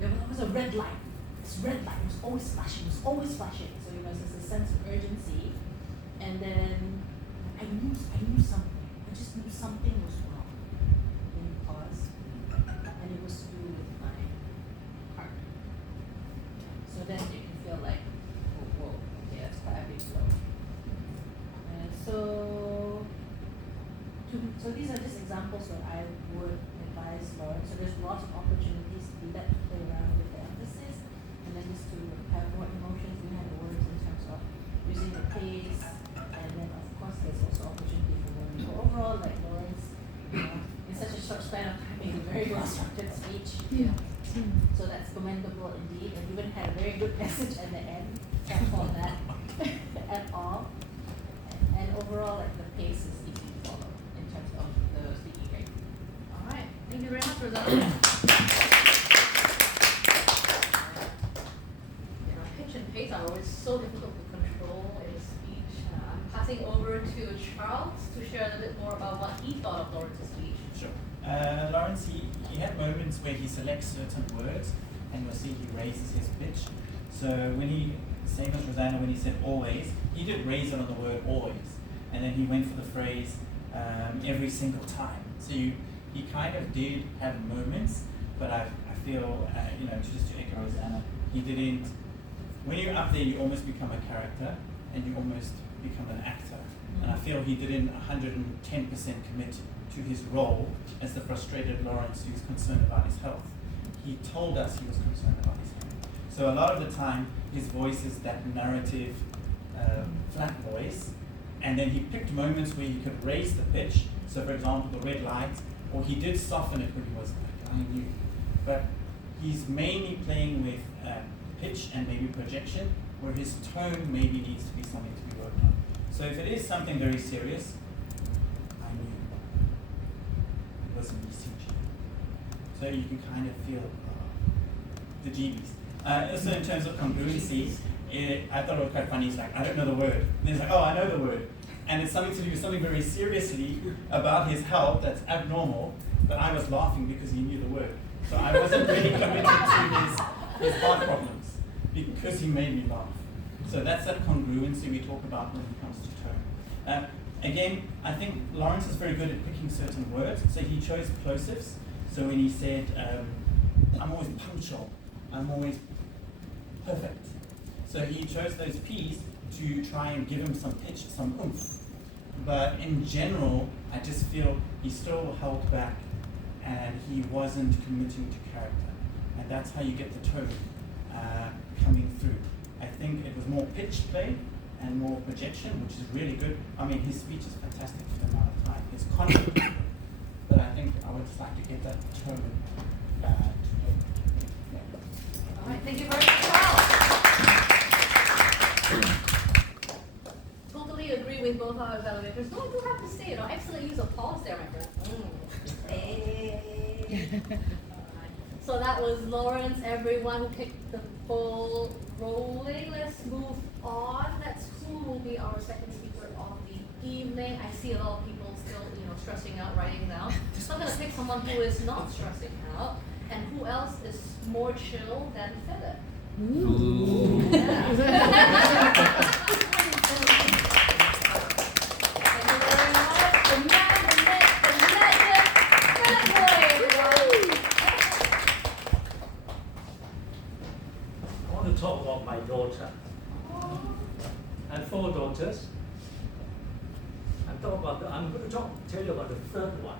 there was a red light. This red light was always flashing, was always flashing. So you know there's a sense of urgency, and then I knew something. I just knew something was wrong. Then you pause, and it was to do with my heart. So then you can feel like, whoa, okay, that's quite a big blow. And so these are just examples where I would advise Lawrence. So there's lots of opportunities to let to play around with the emphasis, and then just to have more emotions behind the words in terms of using the pace, and then of course there's also opportunity for learning. So overall, like Lawrence, you know, in such a short span of time, made a very well structured speech. Yeah. So that's commendable indeed, and even had a very good message at the end. Can't fault that at all. And overall, like the pace is easy to follow in terms of the speaking rate. All right, thank you very much for that. Pitch and pace are always so difficult to control in a speech. I'm passing over to Charles to share a little bit more about what he thought of Lawrence's speech. Sure. Lawrence, he had moments where he selects certain words, and you'll see he raises his pitch. So when he, same as Rosanna, when he said always, he did raise it on the word always, and then he went for the phrase every single time. So he kind of did have moments, but I feel, you know, just to echo Rosanna, he didn't. When you're up there, you almost become a character, and you almost become an actor. And I feel he didn't 110% commit to his role as the frustrated Lawrence who's concerned about his health. He told us he was concerned about his health. So a lot of the time, his voice is that narrative, flat voice, and then he picked moments where he could raise the pitch. So for example, the red light, or he did soften it when he was like, I knew. But he's mainly playing with pitch and maybe projection, where his tone maybe needs to be something to be worked on. So if it is something very serious, I knew it was an ECG. So you can kind of feel the GBs. Also in terms of congruency, I thought it was quite funny. It's like, I don't know the word. And he's like, oh, I know the word. And it's something to do with something very seriously about his health that's abnormal, but I was laughing because he knew the word. So I wasn't really committed to his heart problems because he made me laugh. So that's that congruency we talk about when it comes to tone. Again, I think Lawrence is very good at picking certain words. So he chose plosives. So when he said, I'm always punctual, I'm always perfect. So he chose those P's to try and give him some pitch, some oomph. But in general, I just feel he still held back and he wasn't committing to character. And that's how you get the tone coming through. I think it was more pitch play and more projection, which is really good. I mean, his speech is fantastic for the amount of time. It's confident, but I think I would just like to get that tone to play. Yeah. All right, thank you very much, Charles. Totally agree with both our evaluators. No, I do have to say, you know, excellent use of pause there, my friend. So that was Lawrence, everyone who picked the ball rolling. Let's move on. That's who will be our second speaker of the evening. I see a lot of people still, you know, stressing out, writing down. So I'm gonna pick someone who is not stressing out, and who else is more chill than Philip. Ooh. Yeah. Thank you very much. The man, the myth, the legend, Philip Boy, everyone. I want to talk about my daughter. I have 4 daughters. I'm I'm going to tell you about the third one.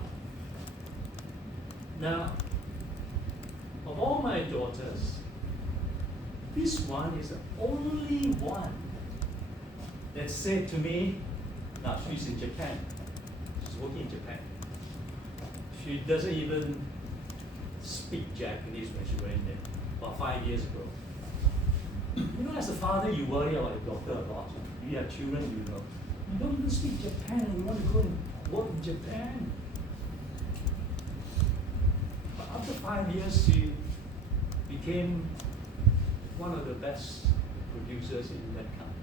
Now, of all my daughters, this one is the only one that said to me, now she's in Japan, she's working in Japan. She doesn't even speak Japanese when she went there, about 5 years ago. You know, as a father, you worry about your daughter a lot. You have children, you know. You don't even speak Japan and you want to go and work in Japan. But after 5 years, she became one of the best producers in that country.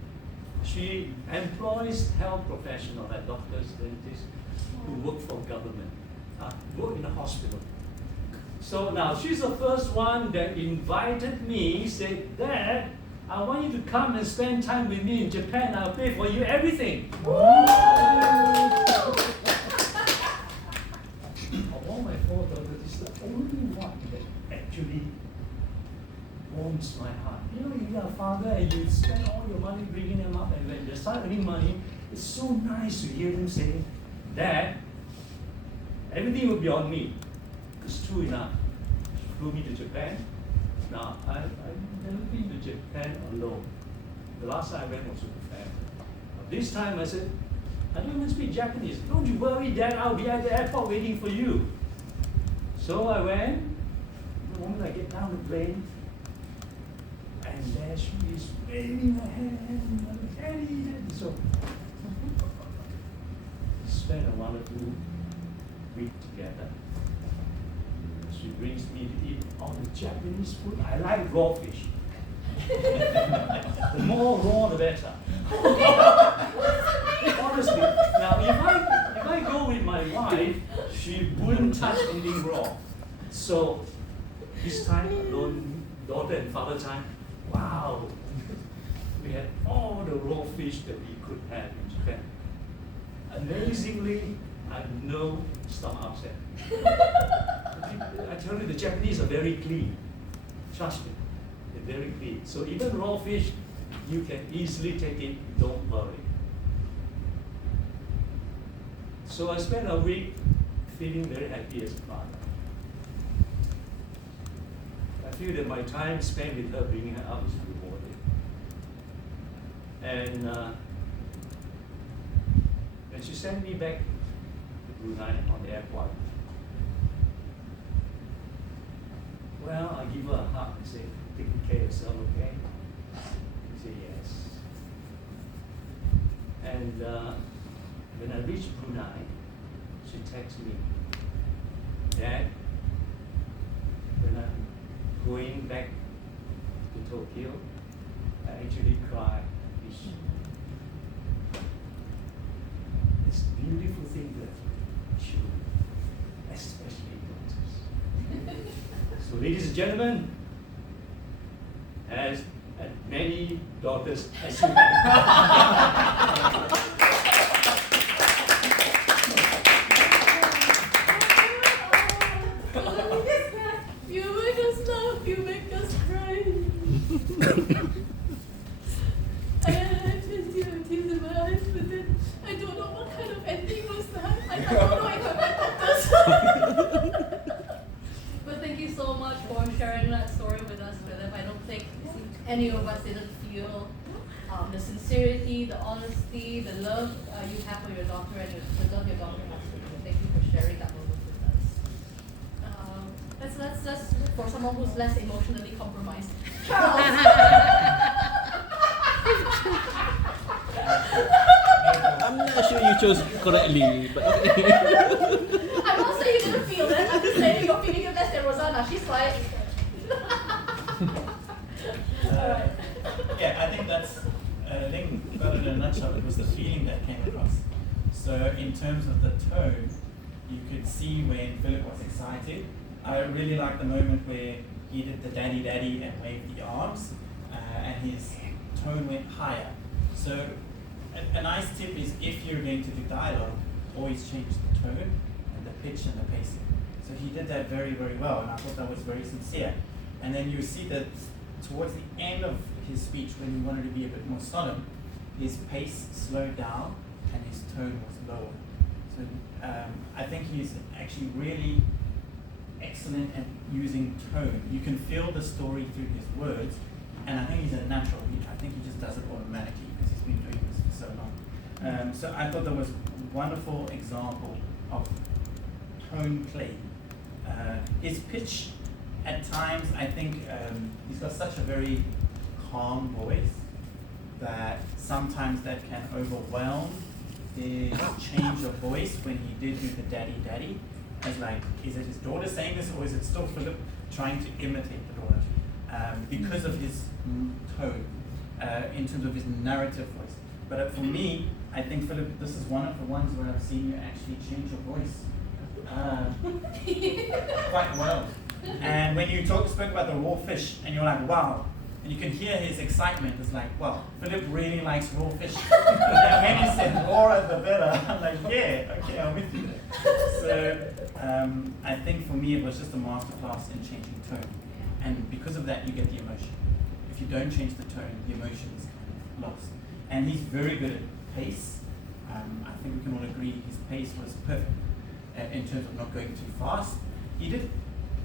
She employs health professionals like doctors, dentists, who work for government, work in a hospital. So now she's the first one that invited me, said, Dad, I want you to come and spend time with me in Japan. I'll pay for you everything. Of all my four daughters, this is the only one that actually warms my heart. You know, you're a father and you spend all your money bringing them up, and when they start earning money, it's so nice to hear them say, Dad, everything will be on me. It's true enough. She flew me to Japan. Now, I've never been to Japan alone. The last time I went was with the family. This time I said, I don't even speak Japanese. Don't you worry, Dad, I'll be at the airport waiting for you. So I went. The moment I get down the plane, and there she is waving her hand. Hey, so we spent a wonderful week together. She brings me to eat all the Japanese food. I like raw fish. The more raw, the better. Honestly, now if I go with my wife, she wouldn't touch anything raw. So this time alone, daughter and father time, wow, we had all the raw fish that we could have in Japan. Amazingly, I had no stomach upset. I tell you, the Japanese are very clean. Trust me, they're very clean. So even raw fish, you can easily take it, don't worry. So I spent a week feeling very happy as a father. I feel that my time spent with her, bringing her up, is rewarding. And when she sent me back to Brunei on the airport, well, I give her a hug and say, taking care of yourself, okay? She said, yes. And when I reached Brunei, she texted me, Dad, when I'm going back to Tokyo, I actually cried. It's a beautiful thing that children, especially daughters. So, ladies and gentlemen, as many daughters as you have. You make us laugh, you make us cry. I just have tears in my eyes, but then I don't know what kind of ending was that. I don't know if I meant this. But thank you so much for sharing that story with us, Philip. I don't think any of us didn't feel the sincerity, the honesty, the love you have for your daughter, and the love your daughter has for you. Thank you for sharing that moment with us. That's for someone who's less emotionally compromised. Charles! I'm not sure you chose correctly, but okay. I'm not saying you didn't feel it. I'm just saying you're feeling it less than Rosanna. She's like... Alright. Yeah, I think that's, I think got it in a nutshell, it was the feeling that came across. So in terms of the tone, you could see when Philip was excited. I really liked the moment where he did the daddy daddy and waved the arms, and his tone went higher. So a nice tip is, if you're going to do dialogue, always change the tone and the pitch and the pacing. So he did that very, very well, and I thought that was very sincere. And then you see that towards the end of his speech, when he wanted to be a bit more solemn, his pace slowed down and his tone was lower. So I think he's actually really excellent at using tone. You can feel the story through his words, and I think he's a natural. I think he just does it automatically because he's been doing this for so long. So I thought that was a wonderphil example of tone play. His pitch, at times, I think he's got such a very calm voice that sometimes that can overwhelm his change of voice when he did do the daddy daddy. As like, is it his daughter saying this, or is it still Philip trying to imitate the daughter? Because of his tone, in terms of his narrative voice. But for me, I think Philip, this is one of the ones where I've seen you actually change your voice quite well. And when you spoke about the raw fish, and you're like, wow, and you can hear his excitement. It's like, wow, Philip really likes raw fish. And when you said raw the better, I'm like, yeah, okay, I'm with you. So I think for me, it was just a masterclass in changing tone. And because of that, you get the emotion. If you don't change the tone, the emotion is kind of lost. And he's very good at pace. I think we can all agree his pace was perfect in terms of not going too fast. He did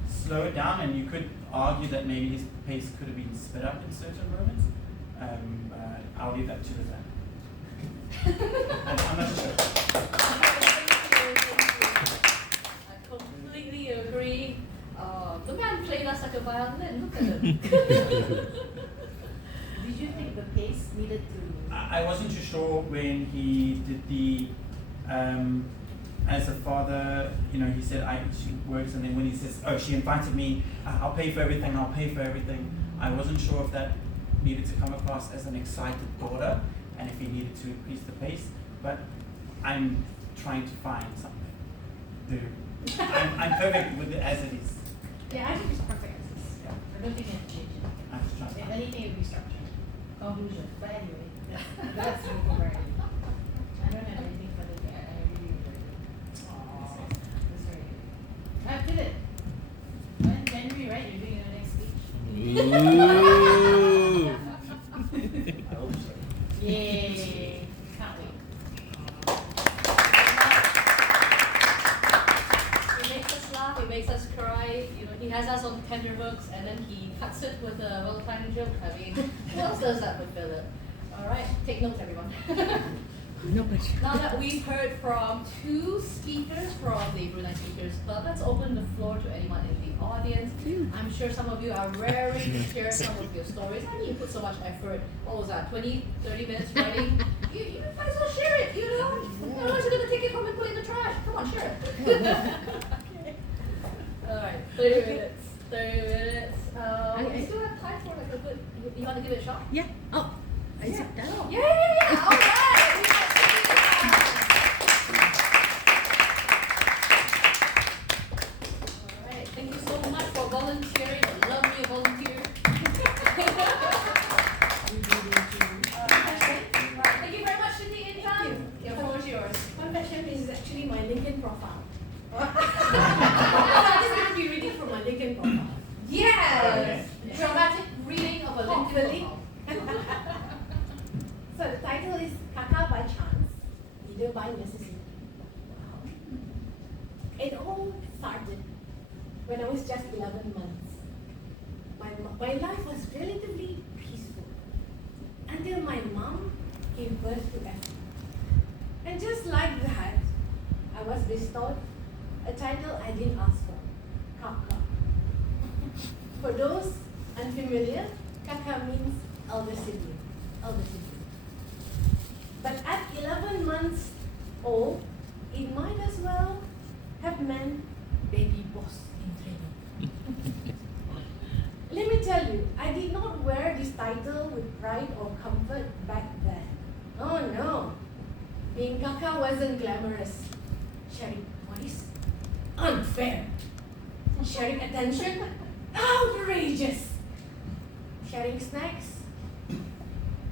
slow it down, and you could argue that maybe his pace could have been sped up in certain moments. I'll leave that to the I'm not sure. I completely agree. The man played us like a violin. Look at him. Did you think the pace needed to? I wasn't too sure when he did the, as a father, you know, he said, she works, and then when he says, oh, she invited me, I'll pay for everything, I wasn't sure if that needed to come across as an excited daughter, and if he needed to increase the pace, but I'm trying to find something. I'm perfect with it as it is. Yeah, I think it's perfect as is. Yeah. I don't think you have to change it. I'm just trying to If find anything, it would be structure. Conclusion. But anyway, that's super very. I don't have anything for the day. I really enjoyed it. Aww. That's very good. I did it. When January, right? You're doing your next speech. Ooh. I hope so. Yay. Can't wait. He makes us laugh, he makes us cry, you know, he has us on tenterhooks, and then he cuts it with a well-timed joke. I mean, who else does that with Philip? Alright, take notes everyone. No pressure. Now that we've heard from two speakers from the Brunei Speakers Club, let's open the floor to anyone in the audience. I'm sure some of you are raring to share some of your stories. I mean, you put so much effort. What was that, 20, 30 minutes writing? You might as well share it, you know? Otherwise you're going to take it home and put it in the trash. Come on, share it. Alright, 30 minutes. 30 minutes. We still have time for like a good, you want to give it a shot? Yeah. Oh, is it done? Yeah. Alright. Alright, thank you so much for volunteering. I love me a volunteer. Thank you very much, Cindy and John. The floor is yours. My passion is actually my LinkedIn profile. I'm just going to be reading from my LinkedIn profile. Yes! Dramatic reading of a LinkedIn Hopefully. profile. So the title is Kaka by Chance, Leader by Necessity. Wow. It all started when I was just 11 months. My life was relatively peaceful until my mom gave birth to Effie. And just like that, I was bestowed a title I didn't ask for, Kaka. For those unfamiliar, Kaka means elder sibling. But at 11 months old, it might as well have meant baby boss in training. Let me tell you, I did not wear this title with pride or comfort back then. Oh no, being Kaka wasn't glamorous. Sharing toys? Unfair. Sharing attention? Outrageous. Sharing snacks?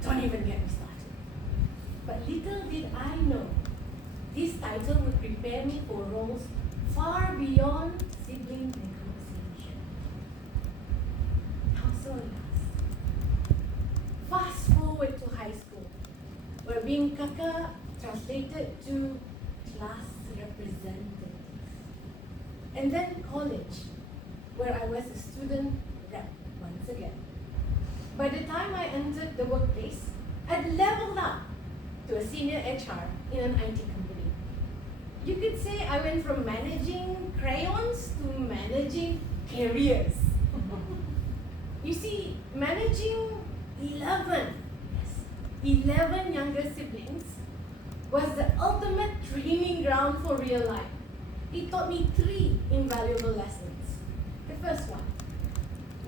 Don't even get me started. But little did I know, this title would prepare me for roles far beyond sibling negotiation. How so, alas? Fast forward to high school, where being Kaka translated to class representative. And then college, where I was a student rep once again. By the time I entered the workplace, I'd leveled up to a senior HR in an IT company. You could say I went from managing crayons to managing careers. You see, managing 11 younger siblings was the ultimate training ground for real life. It taught me 3 invaluable lessons. The first one,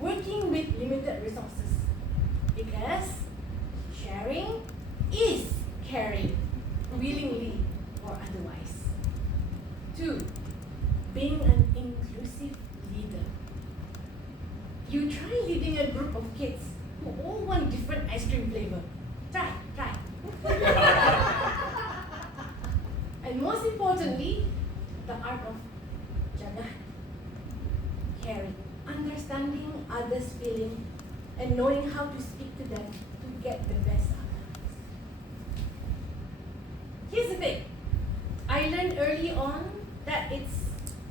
working with limited resources, because sharing is caring, willingly or otherwise. 2, being an inclusive leader. You try leading a group of kids who all want different ice cream flavor. Try. And most importantly, the art of jaga, caring, understanding others' feeling, and knowing how to speak to them to get the best outcomes. Here's the thing. I learned early on that it's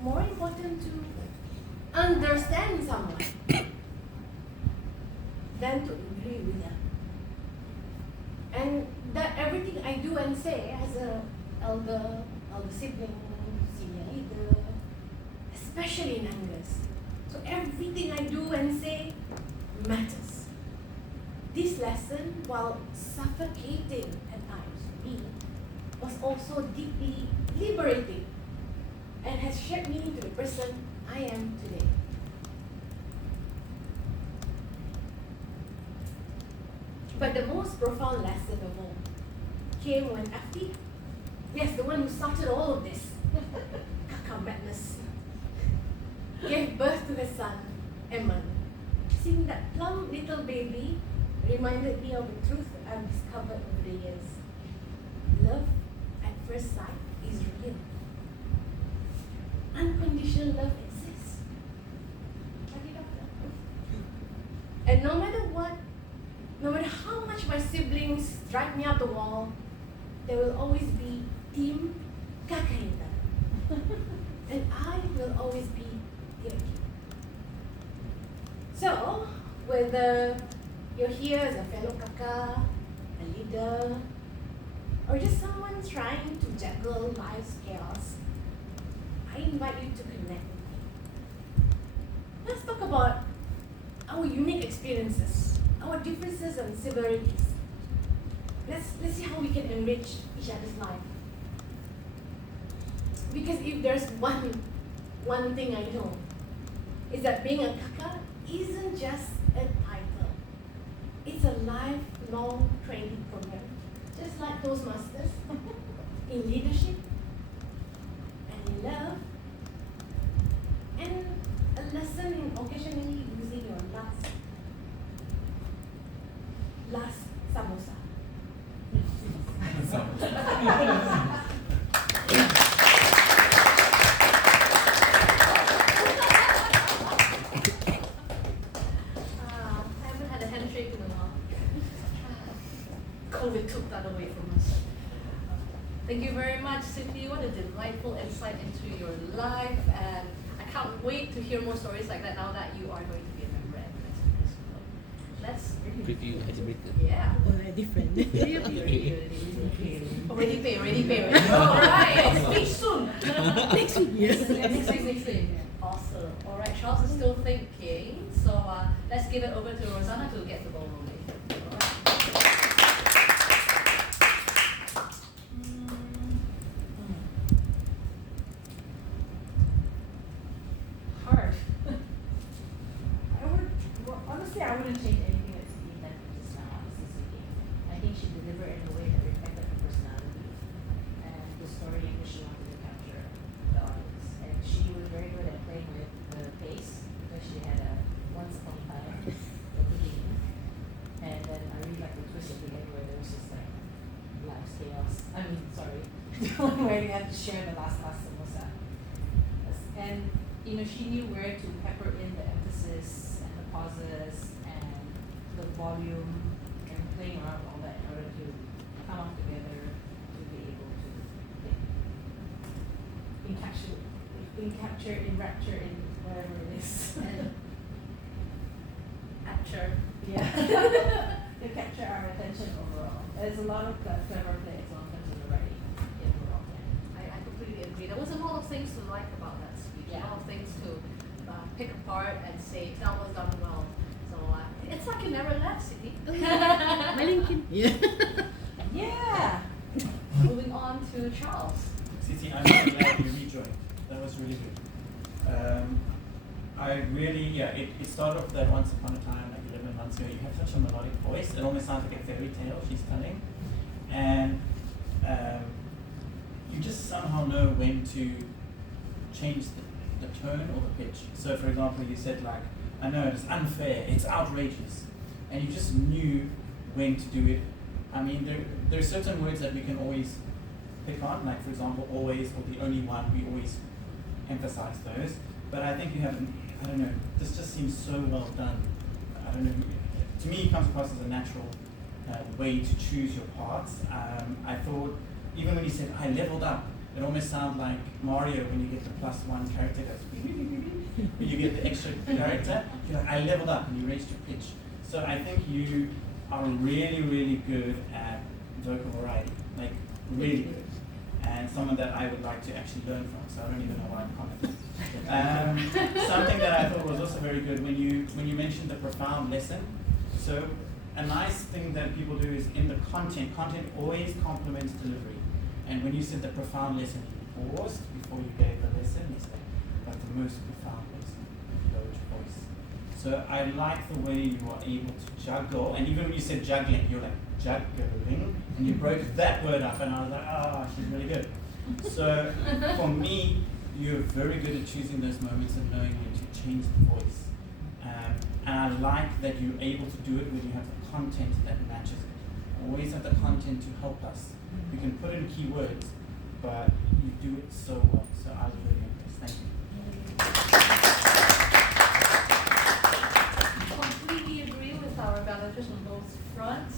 more important to understand someone than to agree with them. And that everything I do and say as an elder sibling, senior leader, especially in Angus. So everything I do and say matters. This lesson, while suffocating at times for me, was also deeply liberating and has shaped me into the person I am today. But the most profound lesson of all came when FT, yes, the one who started all of this, Kakak madness, gave birth to her son, Eman. Seeing that plump little baby reminded me of a truth I've discovered over the years. Love at first sight is real. Unconditional love exists. And no matter what, no matter how much my siblings drive me up the wall, there will always be Team Kakaita. And I will always be their team. So, whether you're here as a fellow kaka, a leader, or just someone trying to juggle life's chaos, I invite you to connect with me. Let's talk about our unique experiences, our differences and similarities. Let's see how we can enrich each other's life. Because if there's one thing I know, is that being a kaka isn't just a title. It's a lifelong training program, just like Toastmasters, in leadership and in love, and a lesson in occasionally using your last samosa. I haven't had a handshake in a while. COVID took that away from us. Thank you very much, Cynthia. What a delightful insight into your life, and I can't wait to hear more stories like that now that you are going to be a member at Brunei School. Let's Review icebreaker. yeah. Different. Already pay. Alright, speak soon. Next week, yes. Next week. Awesome. Alright, Charles is still thinking, so let's give it over to Rosanna to get the ball rolling. Alright. Hard. Honestly, I wouldn't change anything that's being done just now, honestly speaking. I think she delivered in a way that reflected her personality and the story which she wanted to capture the audience. And she was very good at playing with the pace because she had a once upon a time at the beginning. And then I really liked the twist at the end where there was just like life's chaos. Where you had to share the last samosa. And she knew where to pepper in the emphasis and the pauses and the volume and playing around with all that in order to come up together to be able being captured in rapture in whatever it is. Capture. Yeah. To capture our attention overall. There's a lot of clever play as well in terms of the writing overall. I completely agree. There was a lot of things to like about that speech. A Yeah. lot of things to pick apart and say that was done well. So it's like you never left, City. Wellington. Yeah. Yeah. Moving on to Charles. Siti, I'm really glad you rejoined. That was really good. I really, it started off that once upon a time, like 11 months ago, you have such a melodic voice. It almost sounds like a fairy tale she's telling. And you just somehow know when to change the tone or the pitch. So for example, you said like, I know it's unfair, it's outrageous. And you just knew when to do it. I mean, there are certain words that we can always pick on, like for example, always or the only one, we always emphasize those. But I think you have, I don't know, this just seems so well done. I don't know, to me it comes across as a natural way to choose your parts. I thought, even when you said, I leveled up, it almost sounds like Mario when you get the +1 character goes, when you get the extra character, you're like, I leveled up and you raised your pitch. So I think you are really, really good at vocal variety, like really good. And someone that I would like to actually learn from, so I don't even know why I'm commenting. Something that I thought was also very good when you mentioned the profound lesson. So a nice thing that people do is in the content always complements delivery. And when you said the profound lesson, you paused before you gave the lesson, you said, but the most profound lesson, lowered your voice. So I like the way you are able to juggle, and even when you said juggling, you're like juggling, and you broke that word up, and I was like, she's really good. So for me, you're very good at choosing those moments and knowing when to change the voice. And I like that you're able to do it when you have the content that matches it. Always have the content to help us. You can put in keywords, but you do it so well. So I was really impressed. Thank you. Completely agree with our evaluators on both fronts.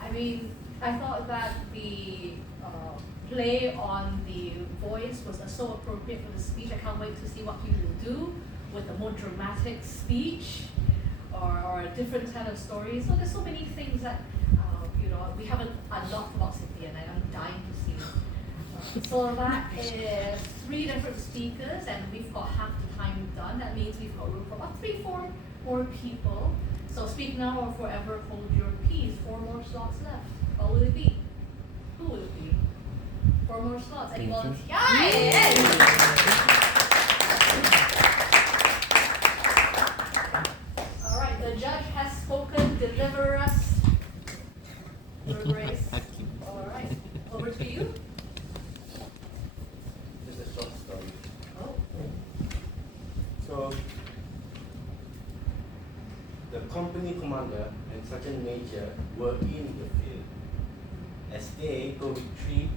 I mean, I thought that the play on the voice was so appropriate for the speech. I can't wait to see what you will do with a more dramatic speech or a different kind of story. So there's so many things that we haven't unlocked about City, and I'm dying to see. So that is 3 different speakers, and we've got half the time done. That means we've got room for about 3-4 more people. So speak now or forever hold your peace. 4 more slots left. What will it be? Who will it be? 4 more slots. Any volunteers? All right, the judge has spoken. Deliver us. Your grace. All right, over to you. Just a short story. Oh. So, the company commander and sergeant major were in the field. As they go retreat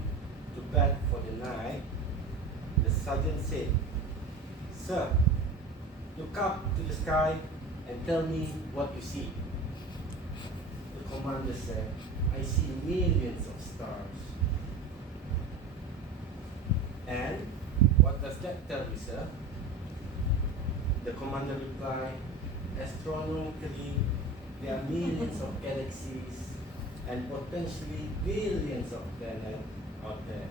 to bed for the night, the sergeant said, "Sir, look up to the sky and tell me what you see." The commander said, "I see millions of stars." "And what does that tell you, sir?" The commander replied, "Astronomically, there are millions of galaxies and potentially billions of planets out there.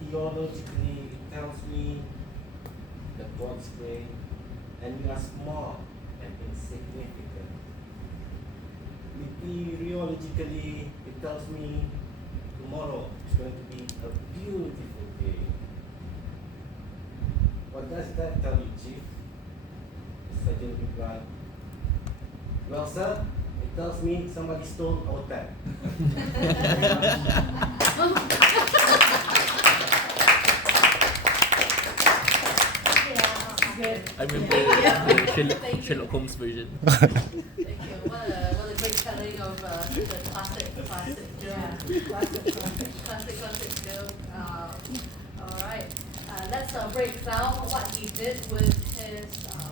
Theologically, it tells me that God's great and we are small and insignificant. Meteorologically, it tells me tomorrow is going to be a beautiful day." "What does that tell you, Chief?" The sergeant replied, "Well, sir, it tells me somebody stole our tag." Good. I remember the Sherlock Holmes version. Thank you. What a great telling of the classic joke. Classic joke. All right. Let's break down what he did with his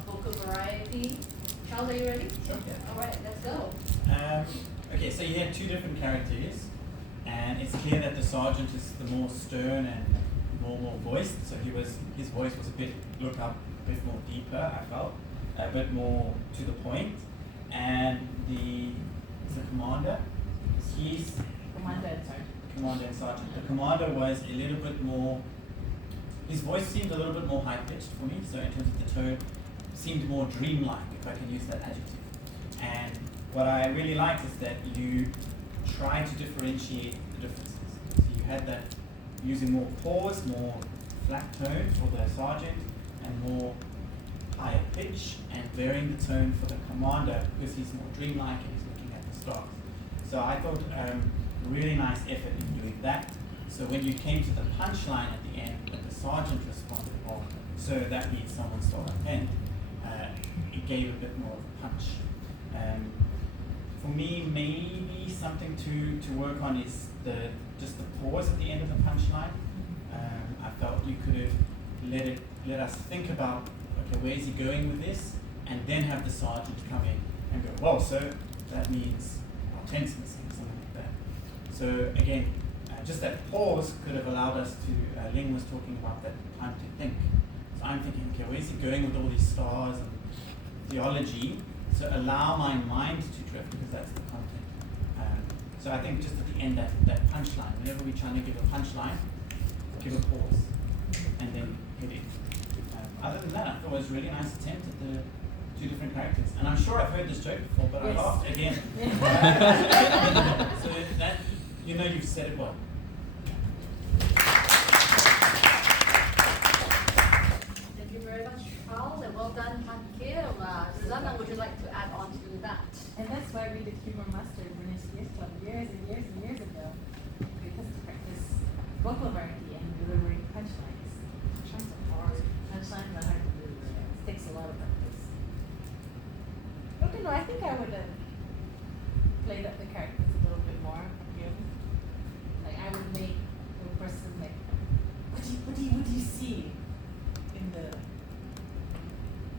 vocal variety. Charles, are you ready? Sure. All right, let's go. Okay, so you had 2 different characters, and it's clear that the sergeant is the more stern and normal voice. So his voice was looked up a bit more deeper, I felt, a bit more to the point. And the commander, he's Commander and Sergeant. commander and sergeant. The commander was a little bit more. His voice seemed a little bit more high pitched for me. So in terms of the tone, seemed more dreamlike, if I can use that adjective. And what I really liked is that you try to differentiate the differences. So you had that using more pause, more flat tone for the sergeant, and more higher pitch, and varying the tone for the commander because he's more dreamlike and he's looking at the stars. So I thought really nice effort in doing that. So when you came to the punchline at the end, when the sergeant responded, "Oh, so that means someone stole a pen," it gave a bit more of a punch. For me, maybe something to work on is just the pause at the end of the punchline. I felt you could have let us think about, okay, where is he going with this, and then have the sergeant come in and go, "Well, sir, that means our tent's missing," something like that. So again, just that pause could have allowed us to. Ling was talking about that time to think. So I'm thinking, okay, where is he going with all these stars and theology? So allow my mind to drift because that's the content. So I think just at the end, that punchline, whenever we're trying to give a punchline, give a pause and then hit it. Other than that, I thought it was a really nice attempt at the two different characters. And I'm sure I've heard this joke before, but Yes. I laughed again. So that, you've said it well. Thank you very much, Charles, and well done, Hakim. Rosanna, would you like to add on to that? And that's why we did Humor Master in Brunei Spears Club years and years and years ago. Because to practice vocal variety and delivering punchlines. Punchlines are hard. Punchlines are hard to deliver. It takes a lot of practice. I don't know, I think I would have played up the characters a little bit more. Like I would make the person like, what do you see in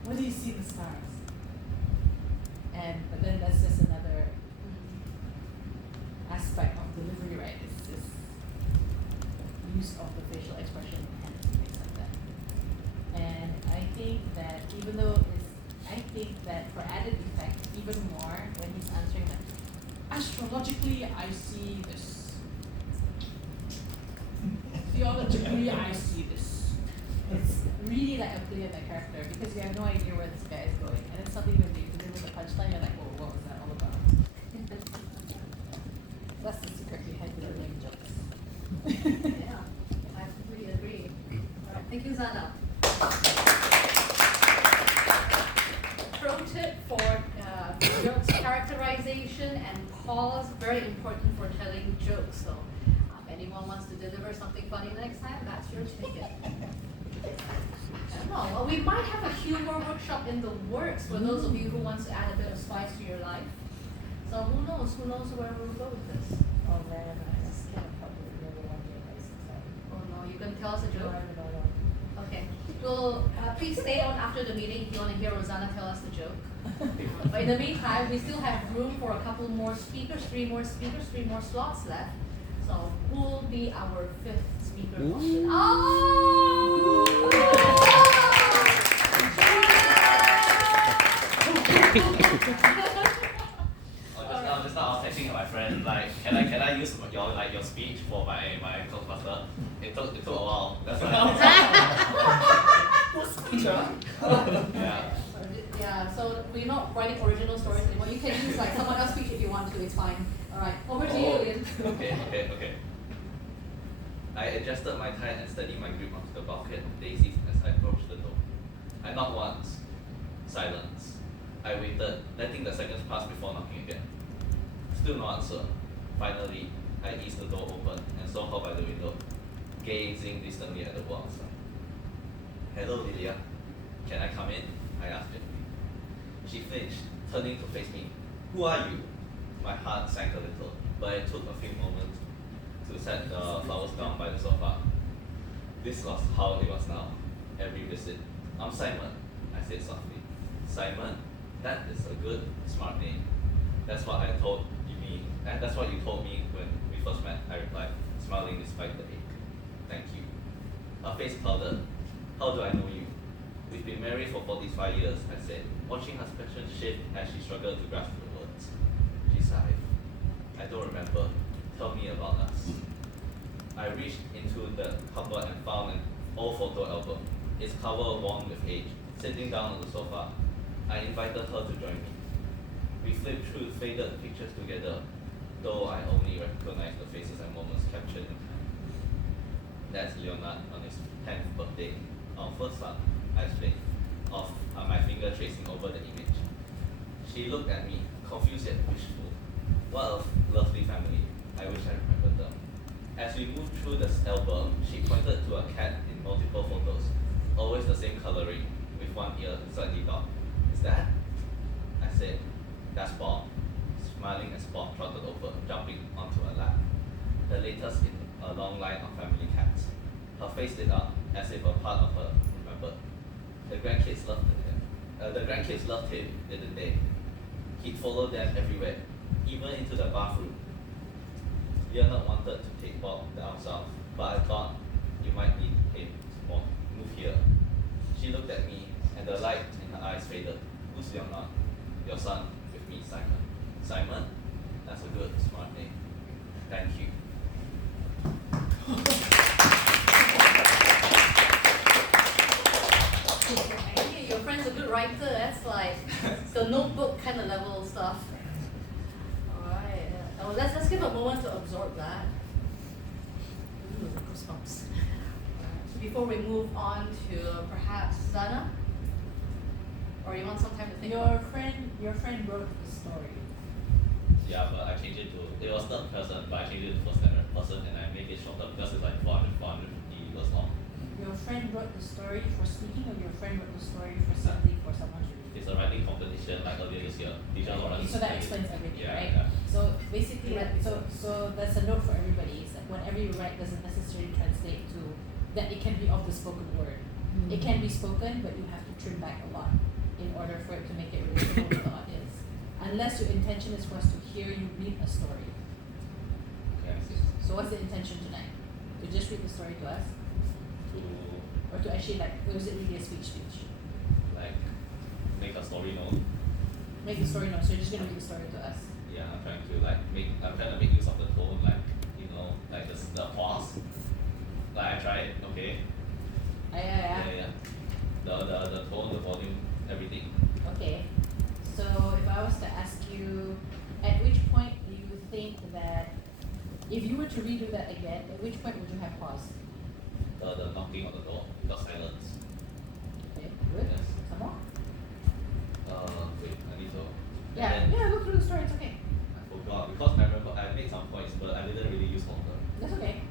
what do you see in the stars? But then that's just another aspect of delivery, right? It's just use of the facial expression and things like that. And I think that for added effect, even more when he's answering like, astrologically I see this. Theologically I see this. It's really like a play of the character because you have no idea where this guy is going. And then suddenly when they deliver the punchline, you're like, oh, what was that all about? That's the secret behind delivering jokes. Yeah, I completely agree. All right, thank you, Zana. Pro tip for jokes characterization and pause, very important for telling jokes. So, anyone wants to deliver something funny next time, that's your ticket. I don't know. Well, we might have a humor workshop in the works for those of you who want to add a bit of spice to your life. So who knows where we'll go with this. Oh man, I just can't probably really want to get license out. Oh no, you can tell us a joke? No. Okay. Well, please stay on after the meeting if you want to hear Rosanna tell us the joke. But in the meantime, we still have room for a couple more speakers, three more slots left. So who will be our fifth speaker? Just now I was texting my friend, like, can I use your speech for my Toastmaster? It took a while. That's why. What speech, huh? Yeah. Yeah, so we're not writing original stories anymore. You can use like someone else's speech if you want to, it's fine. Alright, over to you, Ian. Okay. I adjusted my tie and steadied my grip onto the bulkhead of daisies as I approached the door. I knocked once. Silence. I waited, letting the seconds pass before knocking again. Still no answer. Finally, I eased the door open and saw her by the window, gazing distantly at the world outside. "Hello, Lilia. Can I come in?" I asked gently. She flinched, turning to face me. "Who are you?" My heart sank a little, but it took a few moments to set the flowers down by the sofa. This was how it was now, every visit. "I'm Simon," I said softly. "Simon? That is a good, smart name. That's what that's what you told me when we first met," I replied, smiling despite the ache. "Thank you." Her face clouded. How do I know you? We've been married for 45 years, I said, watching her expression shift as she struggled to grasp the words. She sighed. I don't remember. Tell me about us. I reached into the cupboard and found an old photo album, its cover worn with age. Sitting down on the sofa, I invited her to join me. We flipped through faded pictures together, though I only recognized the faces and moments captured in time. That's Leonard on his 10th birthday. Our first son, I explained, of my finger tracing over the image. She looked at me, confused yet wishful. What a lovely family. I wish I remembered them. As we moved through this album, she pointed to a cat in multiple photos, always the same coloring, with one ear slightly docked. Is that? I said, that's Bob. Smiling as Bob trotted over, jumping onto her lap. The latest in a long line of family cats. Her face lit up, as if a part of her remembered. The grandkids loved him, didn't they? He'd follow them everywhere, even into the bathroom. Leonard wanted to take Bob down south, but I thought you might need him to move here. She looked at me, and the light in her eyes faded. Who's Leonard? Your son, with me, Simon. Simon? That's a good, smart name. Thank you. Hey, your friend's a good writer. That's like the Notebook kind of level stuff. All right. Oh, let's give a moment to absorb that. Ooh, goosebumps. Before we move on to perhaps Zana, or you want some time to think? Your friend wrote the story. Yeah, but I changed it to, it was third person, but I changed it to first person and I made it shorter because it's like 450 words long. Your friend wrote the story for speaking, or your friend wrote the story for something for someone to read? It's a writing competition like earlier this year. Teacher Lawrence. So that explains everything, Yeah, right? yeah. So basically, so that's a note for everybody, is that whatever you write doesn't necessarily translate to that it can be of the spoken word. It can be spoken, but you have to trim back a lot in order for it to make it relatable to the audience. Unless your intention is for us to hear you read a story. Okay, I see. So what's the intention tonight? To just read the story to us? To Or to actually or is it really a speech? like make a story known. Make the story known, so you're just gonna read the story to us. Yeah, I'm trying to make use of the tone, like, you know, like the pause. Like I tried, okay. Yeah. The tone, the volume, everything. Okay. So if I was to ask you, at which point do you think that, if you were to redo that again, at which point would you have paused? The knocking on the door, without silence. Okay, good. Yes. Some more? Wait, I need to. Yeah, And then go through the story, it's okay. I forgot because I remember I made some points, but I didn't really use all of them. That's okay.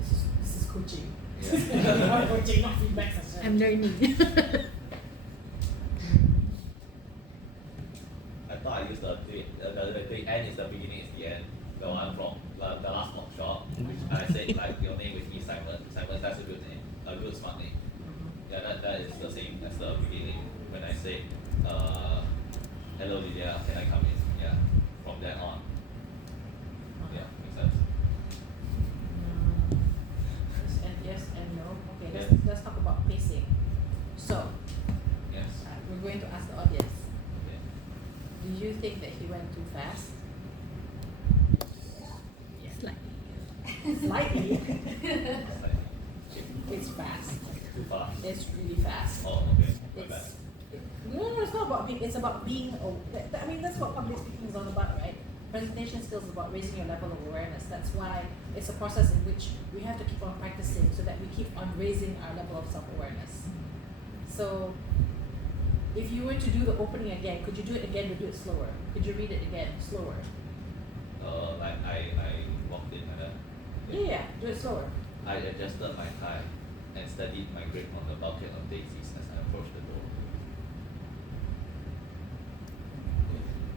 This is coaching. Yeah. Not coaching, not feedback session. I'm learning. I thought I used the end is the beginning is the end. The one from the last workshop. And I said like your name with me, Simon. Simon, that's a good name. A good smart name. Yeah, that is the same as the beginning when I say hello Lydia, can I come in? Yeah. From then on. Yeah, makes sense. Yes and no. Okay, Yeah. let's talk about pacing. So, Yes. we're going to ask the audience. Okay. Do you think that he went too fast? Slightly. Slightly. Like, It's fast. too fast. It's really fast. Oh, okay. My bad. No, it's not about being. It's about being. I mean, that's what public speaking is all about, right? Presentation skills is about raising your level of awareness. That's why it's a process in which we have to keep on practicing so that we keep on raising our level of self-awareness. So, if you were to do the opening again, could you do it again but do it slower? Could you read it again slower? Like I walked in like that. Yeah, do it slower. I adjusted my tie and steadied my grip on the bucket of daisies as I approached the door.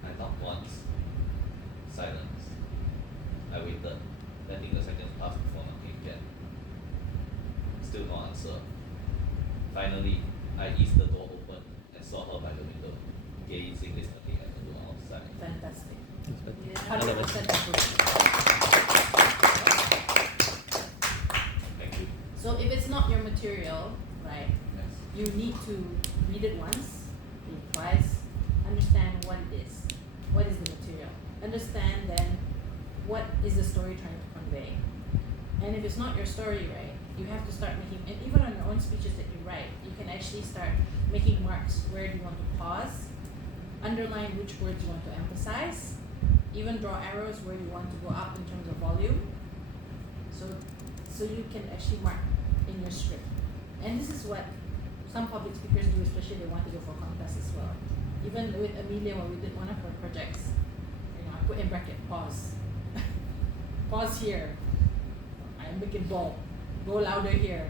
I knocked once. Silence. I waited, letting the seconds pass before knocking again. Still no answer. Finally, I eased the door open and saw her by the window, gazing wistfully at the door outside. Fantastic. Yeah. 100% improvement. material, right, Yes. you need to read it once, read it twice, understand what it is. What is the material? Understand then what is the story trying to convey. And if it's not your story, right, you have to start making, and even on your own speeches that you write, you can actually start making marks where you want to pause, underline which words you want to emphasize, even draw arrows where you want to go up in terms of volume. So you can actually mark in your script. And this is what some public speakers do, especially if they want to go for contests as well. Even with Amelia, when we did one of her projects, I put in bracket, pause. Pause here. I make it bold. Go louder here.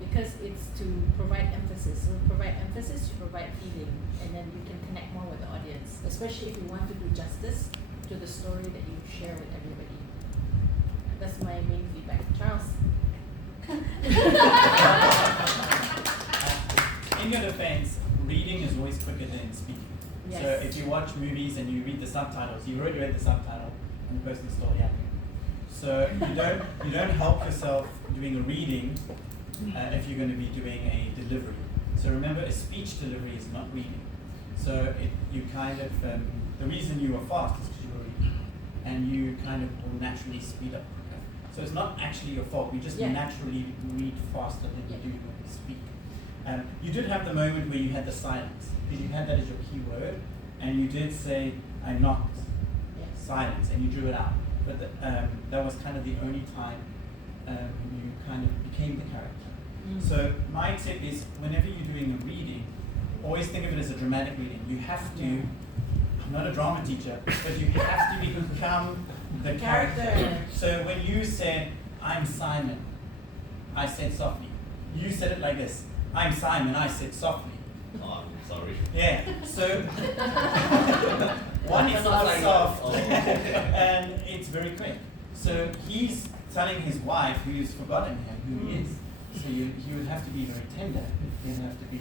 Because it's to provide emphasis. So provide emphasis, you provide feeling, and then you can connect more with the audience, especially if you want to do justice to the story that you share with everybody. That's my main feedback. Charles? In your defense, reading is always quicker than speaking. Yes. So if you watch movies and you read the subtitles, you already read the subtitle and the person's still yapping. So you don't help yourself doing a reading if you're going to be doing a delivery. So remember, a speech delivery is not reading. So you kind of the reason you are fast is because you are reading, and you kind of will naturally speed up quicker. So it's not actually your fault. We just naturally read faster than you do when we speak. You did have the moment where you had the silence, because you had that as your key word, and you did say, "I'm not." Silence, and you drew it out. But that was kind of the only time you kind of became the character. So my tip is, whenever you're doing a reading, always think of it as a dramatic reading. You have to, I'm not a drama teacher, but you have to become the character. So when you said, "I'm Simon," I said softly. You said it like this: "I'm Simon," I said softly. Oh, I'm sorry. Yeah, so one is not soft and it's very quick. So he's telling his wife, who's forgotten him, who he is. So you would have to be very tender. You'd have to be,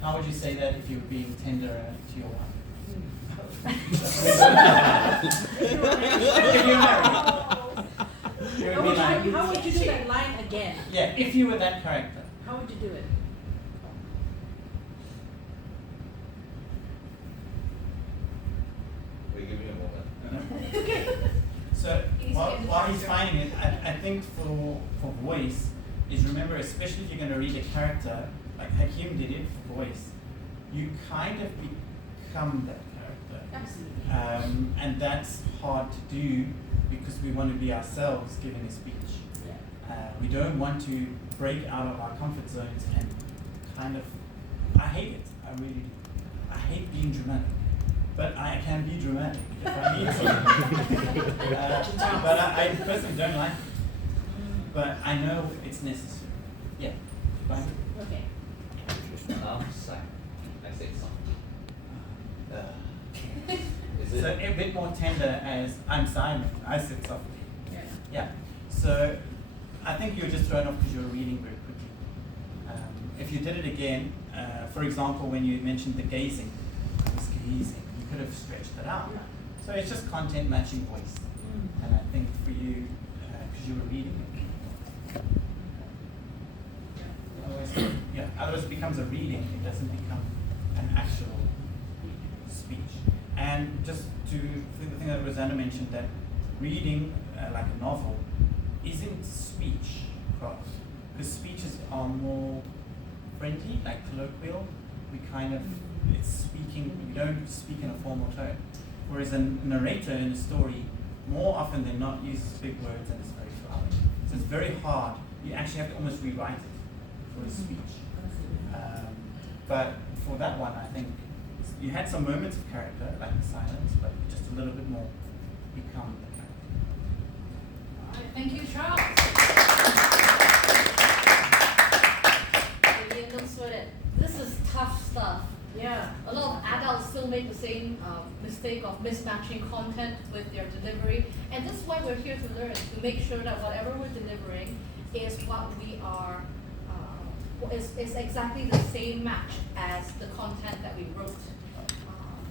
how would you say that if you were being tender to your wife? If you're married. You would be like, How would you do that line again? yeah, if you were that character. How would you do it? Wait, give me a moment. Okay. So He's while getting he's faster. finding it, I think for voice is, remember, especially if you're going to read a character, like Hakim did it for voice, you kind of become that character. Absolutely. And that's hard to do because we want to be ourselves giving a speech. We don't want to break out of our comfort zones and kind of, I hate it, I really do. I hate being dramatic. But I can be dramatic if I need to. But I personally don't like it. But I know it's necessary. Yeah. Fine. Okay. Simon. I said something. Is So it? a bit more tender as I'm Simon. I said softly. Yeah. Yeah. So I think you're just thrown off because you're reading very quickly. If you did it again, for example, when you mentioned the gazing, I was gazing. You could have stretched that out. So it's just content matching voice. And I think for you, because you were reading it, otherwise it becomes a reading. It doesn't become an actual speech. And just to the thing that Rosanna mentioned, that reading like a novel isn't speech craft, because speeches are more friendly, like colloquial. We kind of, it's speaking, we don't speak in a formal tone. Whereas a narrator in a story, more often than not, uses big words and is very flowery. So it's very hard. You actually have to almost rewrite it for a speech. But for that one, I think you had some moments of character, like the silence, but just a little bit more become the character. All right, thank you, Charles. Again, don't sweat it. This is tough stuff. Yeah. A lot of adults still make the same mistake of mismatching content with their delivery. And this is why we're here to learn, to make sure that whatever we're delivering is what we are, is exactly the same match as the content that we wrote.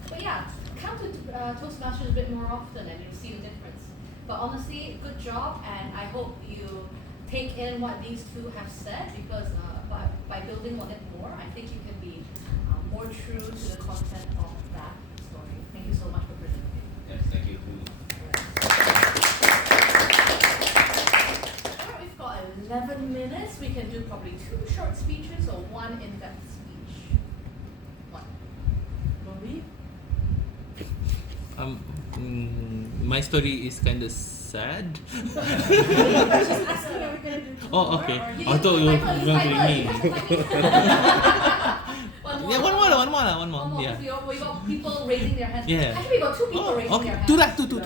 But yeah, come to Toastmasters a bit more often and you'll see the difference. But honestly, good job, and I hope you take in what these two have said, because by building on it more, I think you can be more true to the content of that story. Thank you so much for presenting. Yes, thank you too. Alright, we've got 11 minutes. We can do probably 2 short speeches or 1 in-depth speech. One. Marie? My story is kind of sad. Just asking, are we going to do 2 Oh, more, okay. or you I thought you were Michael, going to Michael, me. One more. Yeah, one more. One more. Yeah. We got people raising their hands. Yeah. Actually, we got 2 people Oh, raising okay. their hands. Two lah, two. Two,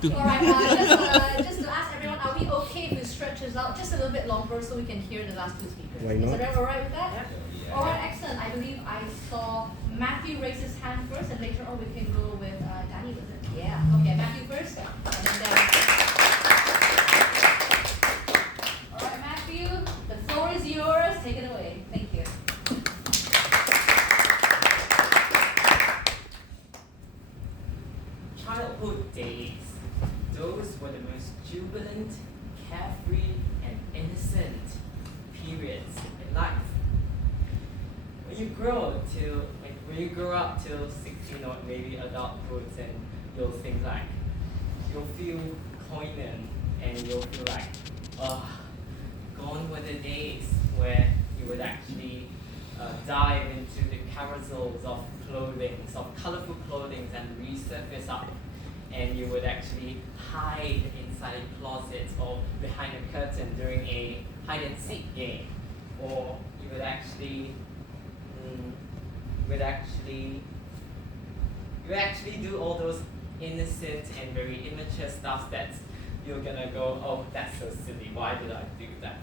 Two. Alright, just to ask everyone, are we okay if we stretch this out just a little bit longer so we can hear the last 2 speakers? Why Is not? everyone alright with that? Yeah. Alright, excellent. I believe I saw Matthew raise his hand first, and later on we can go with Danny, was it? Yeah. Okay, Matthew first, and then Dan. Alright, Matthew, the floor is yours. Take it away. Thank you. Childhood days. Those were the most jubilant, carefree, and innocent periods in life. When you grow up till 16 or maybe adulthood, and you'll think like, you'll feel poignant and you'll feel like, gone were the days where you would actually dive into the carousels of clothing, of colorful clothing, and resurface up, and you would actually hide inside a closet or behind a curtain during a hide and seek game, or you would actually do all those innocent and very immature stuff that you're gonna go, oh, that's so silly, why did I do that?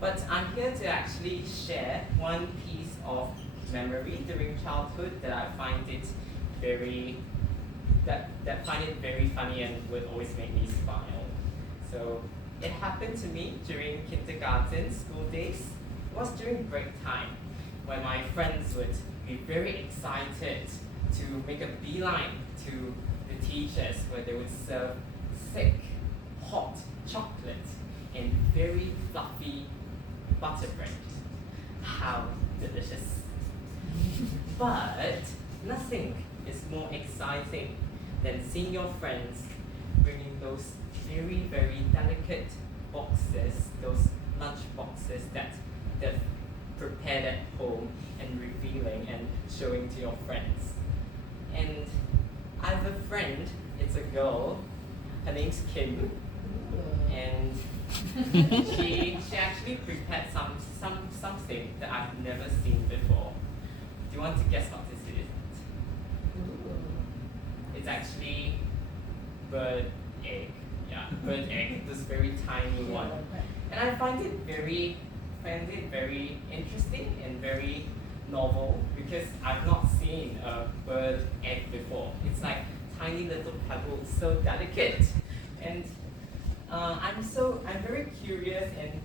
But I'm here to actually share one piece of memory during childhood that I find it very funny and would always make me smile. So it happened to me during kindergarten school days. It was during break time, where my friends would be very excited to make a beeline to the teachers, where they would serve thick, hot chocolate and very fluffy butter bread. How delicious. But nothing is more exciting than seeing your friends bringing those very, very delicate boxes, those lunch boxes that they've prepared at home, and revealing and showing to your friends. And I have a friend, it's a girl, her name's Kim, and she actually prepared something that I've never seen before. Do you want to guess what this is? It's actually bird egg. Yeah, bird egg, this very tiny one. And I find it very interesting and very novel, because I've not seen a bird egg before. It's like tiny little pebbles, so delicate. And I'm very curious and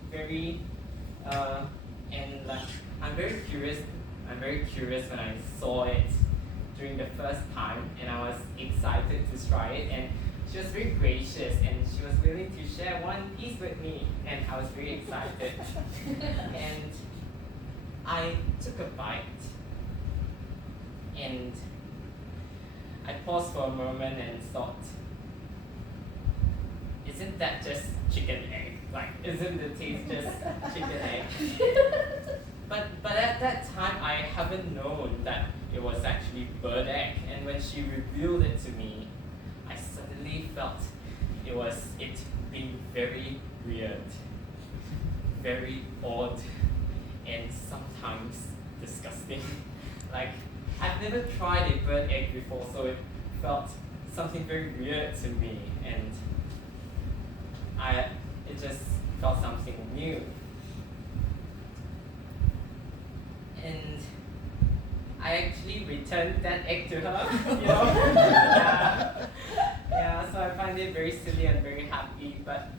I'm very curious when I saw it during the first time, and I was excited to try it, and she was very gracious and she was willing to share one piece with me, and I was very excited. And I took a bite, and I paused for a moment and thought, isn't that just chicken egg? Like, isn't the taste just chicken egg? But at that time, I haven't known that it was actually bird egg. And when she revealed it to me, I suddenly felt it being very weird, very odd, and sometimes disgusting. Like, I've never tried a bird egg before, so it felt something very weird to me, and it just felt something new. And I actually returned that egg to her, you know. Yeah, so I find it very silly and very happy, but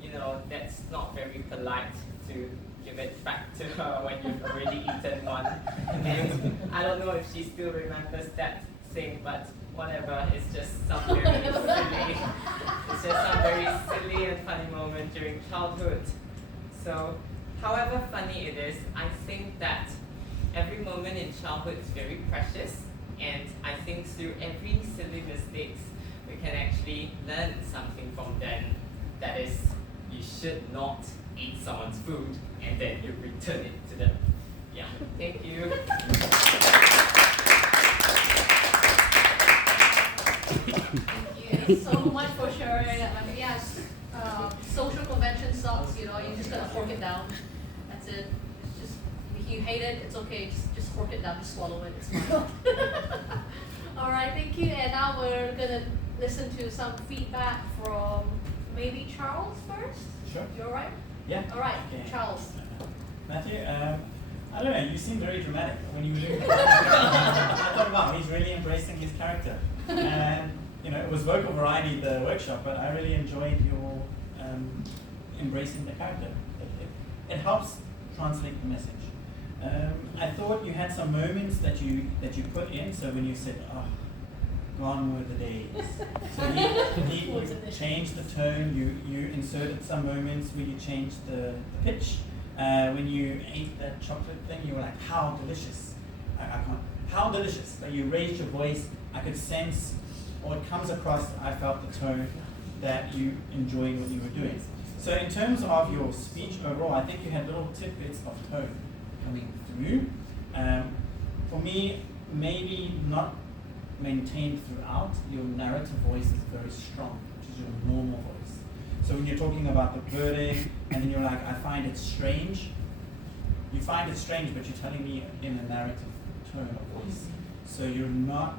you know, that's not very polite to give it back to her when you've already eaten one. And I don't know if she still remembers that thing, but whatever, it's just some very silly, it's just some very silly and funny moment during childhood. So, however funny it is, I think that every moment in childhood is very precious, and I think through every silly mistakes, we can actually learn something from them. That is, you should not eat someone's food and then you return it to them. Yeah, thank you. Thank you so much for sharing. Yes, social convention sucks. You know, you just gotta fork it down. That's it. It's just if you hate it, it's okay. Just fork it down. Just swallow it. It's fine. All right, thank you. And now we're gonna listen to some feedback from maybe Charles first. Sure. You all right? Yeah. All right, Okay. Charles. Matthew, I don't know, you seem very dramatic when you were doing it. I thought, wow, he's really embracing his character. And, you know, it was vocal variety, the workshop, but I really enjoyed your embracing the character. It helps translate the message. I thought you had some moments that you put in, so when you said, oh, gone were the days. So you changed the tone, you inserted some moments where you changed the pitch. When you ate that chocolate thing, you were like, how delicious. I can't, how delicious. But you raised your voice, I could sense, or it comes across, I felt the tone that you enjoyed what you were doing. So in terms of your speech overall, I think you had little tidbits of tone coming through. For me, maybe not maintained throughout, your narrative voice is very strong, which is your normal voice. So when you're talking about the birding, and then you're like, I find it strange. You find it strange, but you're telling me in a narrative tone of voice. So you're not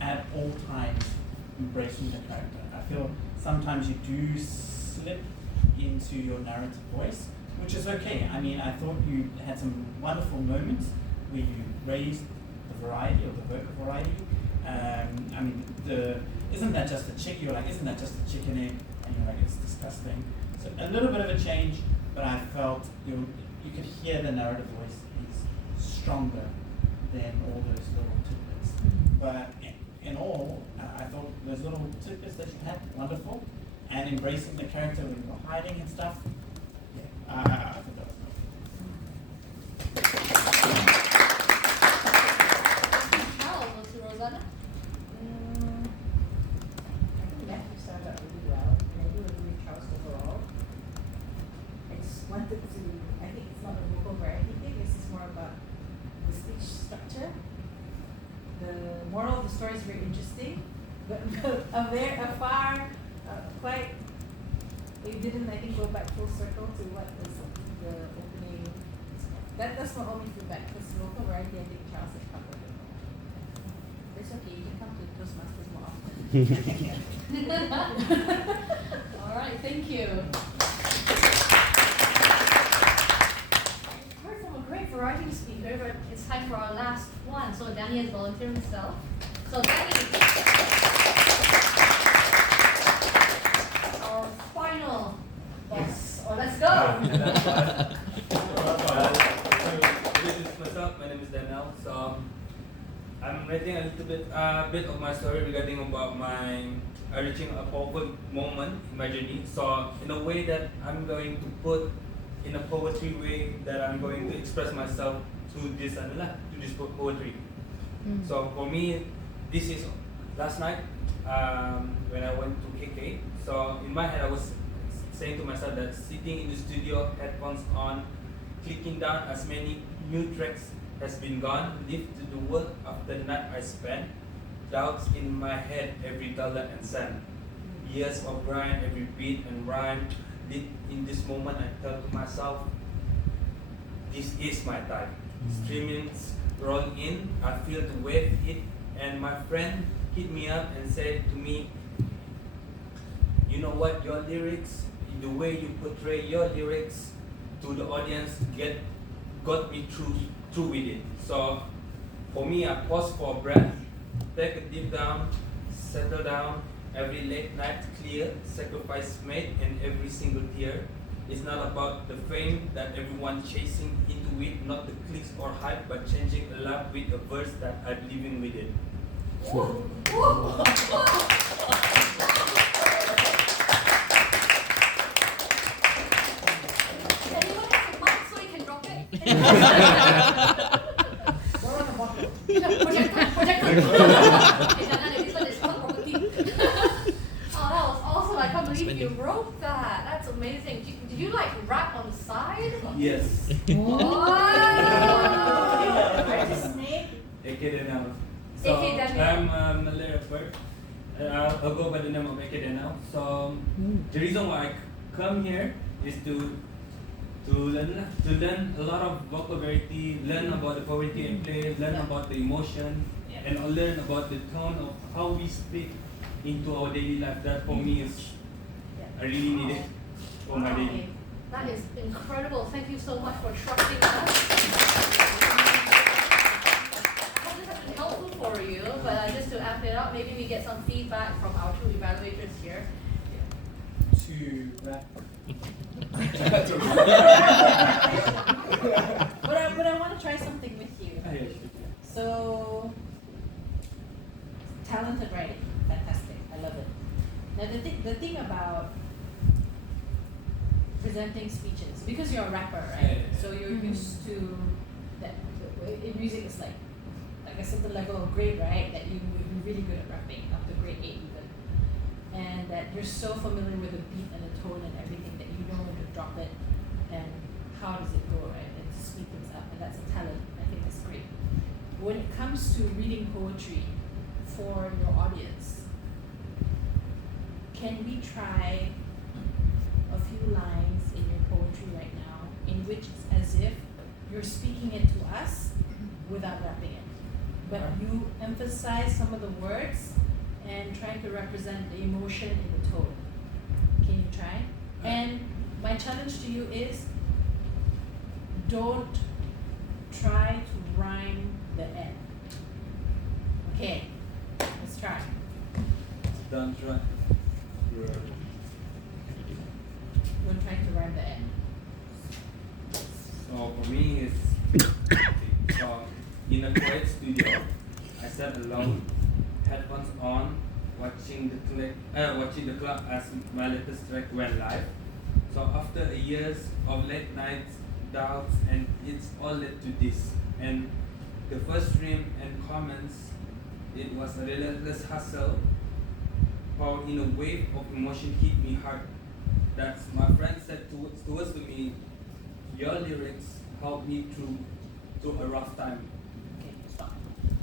at all times embracing the character. I feel sometimes you do slip into your narrative voice, which is okay. I mean, I thought you had some wonderful moments where you raised the variety, or the vocal variety. I mean, isn't that just a chick? You're like, isn't that just a chicken egg? And you're like, it's disgusting. So a little bit of a change, but I felt you could hear the narrative voice is stronger than all those little tidbits. But in all, I thought those little tidbits that you had, wonderful, and embracing the character when you were hiding and stuff. Yeah, I thought that was Charles, what's to Rosanna? I think Matthew started out really well, and I do agree with Charles overall. I just wanted to, I think it's not a vocal variety thing, this is more about the speech structure. The moral of the story is very interesting, but quite, it didn't, I think, go back full circle to what was the opening. That's my only feedback, because vocal variety, I think Charles has covered it all. It's okay, you can come to Toastmasters more often. All right, thank you. We've heard from a great variety speaker, but it's time for our last one. So Danny has volunteered himself. So Danny, our final boss. Or let's go. This is myself. My name is Daniel. So I'm writing a little bit of my story regarding about my reaching a powerful moment in my journey. So in a way that I'm going to put in a poetry way that I'm going to express myself to this poetry. So for me, this is last night when I went to KK. So in my head, I was saying to myself that sitting in the studio, headphones on, clicking down as many new tracks has been gone, live to the work after the night I spent, doubts in my head every dollar and cent, years of grind, every beat and rhyme, in this moment I tell to myself, this is my time. Streamings roll in, I feel the wave hit, and my friend hit me up and said to me, you know what, your lyrics, the way you portray your lyrics to the audience got me through with it. So for me, I pause for a breath, take a deep down, settle down, every late night clear, sacrifice made, and every single tear. It's not about the fame that everyone chasing into it, not the clicks or hype, but changing a life with a verse that I'm living with it. Borrow a bottle. Projector. Okay, Jangan, this one is not property. Oh, that was awesome. I can't believe you wrote that. That's amazing. Did you like rap on the side? Yes. Wow. What's his name? AK Daniel. AK Daniel. I'm a Malay rapper. I'll go by the name of AK Daniel. So the reason why I come here is to learn a lot of vocabulary, learn about the poetry and play, learn about the emotion, and learn about the tone of how we speak into our daily life. That for me is I really need it for my daily. That is incredible. Thank you so much for trusting us. I hope this has been helpful for you, but just to amp it up, maybe we get some feedback from our two evaluators here. To that. But I want to try something with you. Ah, yeah, sure. So, talented writing, fantastic. I love it. Now the thing about presenting speeches, because you're a rapper, right? Yeah. So you're used to that. In music, it's like a certain level of grade, right? That you would be really good at rapping up to grade 8 even, and that you're so familiar with the beat and the tone and everything that you know when to drop it and how does it go, right? And to speed things up, and that's a talent. I think that's great. When it comes to reading poetry for your audience, can we try a few lines in your poetry right now in which it's as if you're speaking it to us without rapping it, but you emphasize some of the words and try to represent the emotion in the tone? Can you try? And my challenge to you is don't try to rhyme the end. Okay, let's try. Don't try. Don't try to rhyme the end. So for me, it's so in a quiet studio, I sat alone, headphones on, watching the clock as my latest track went live. So after years of late nights, doubts, and it's all led to this. And the first stream and comments, it was a relentless hustle, how in a wave of emotion hit me hard. That's my friend said towards to me, your lyrics helped me through a rough time. Okay, stop.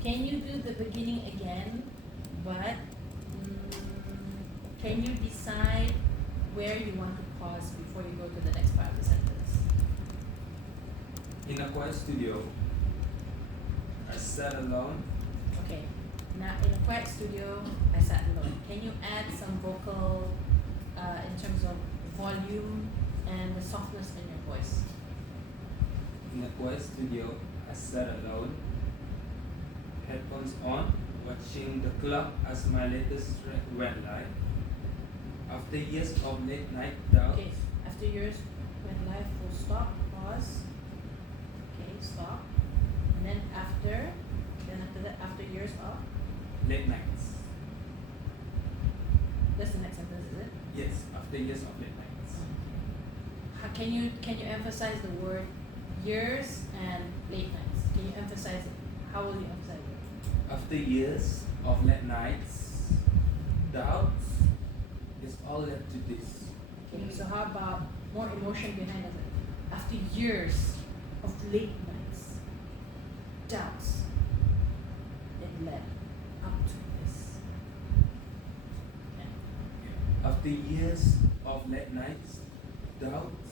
Can you do the beginning again, but can you decide where you want to pause before you go to the next part of the sentence? In a quiet studio, I sat alone. Okay. Now, in a quiet studio, I sat alone. Can you add some vocal in terms of volume and the softness in your voice? In a quiet studio, I sat alone, headphones on, watching the clock as my latest track went live. After years of late night doubts. Okay, after yours went live, full stop, pause. Okay, stop. And then after that, after years of? Late nights. That's the next sentence, is it? Yes, after years of late nights. Can you emphasize the word years and late nights? Can you emphasize it? How will you emphasize it? After years of late nights, doubts, it's all led to this. Okay, so how about more emotion behind it? After years of late nights, doubts, it led up to this. Yeah. After years of late nights, doubts,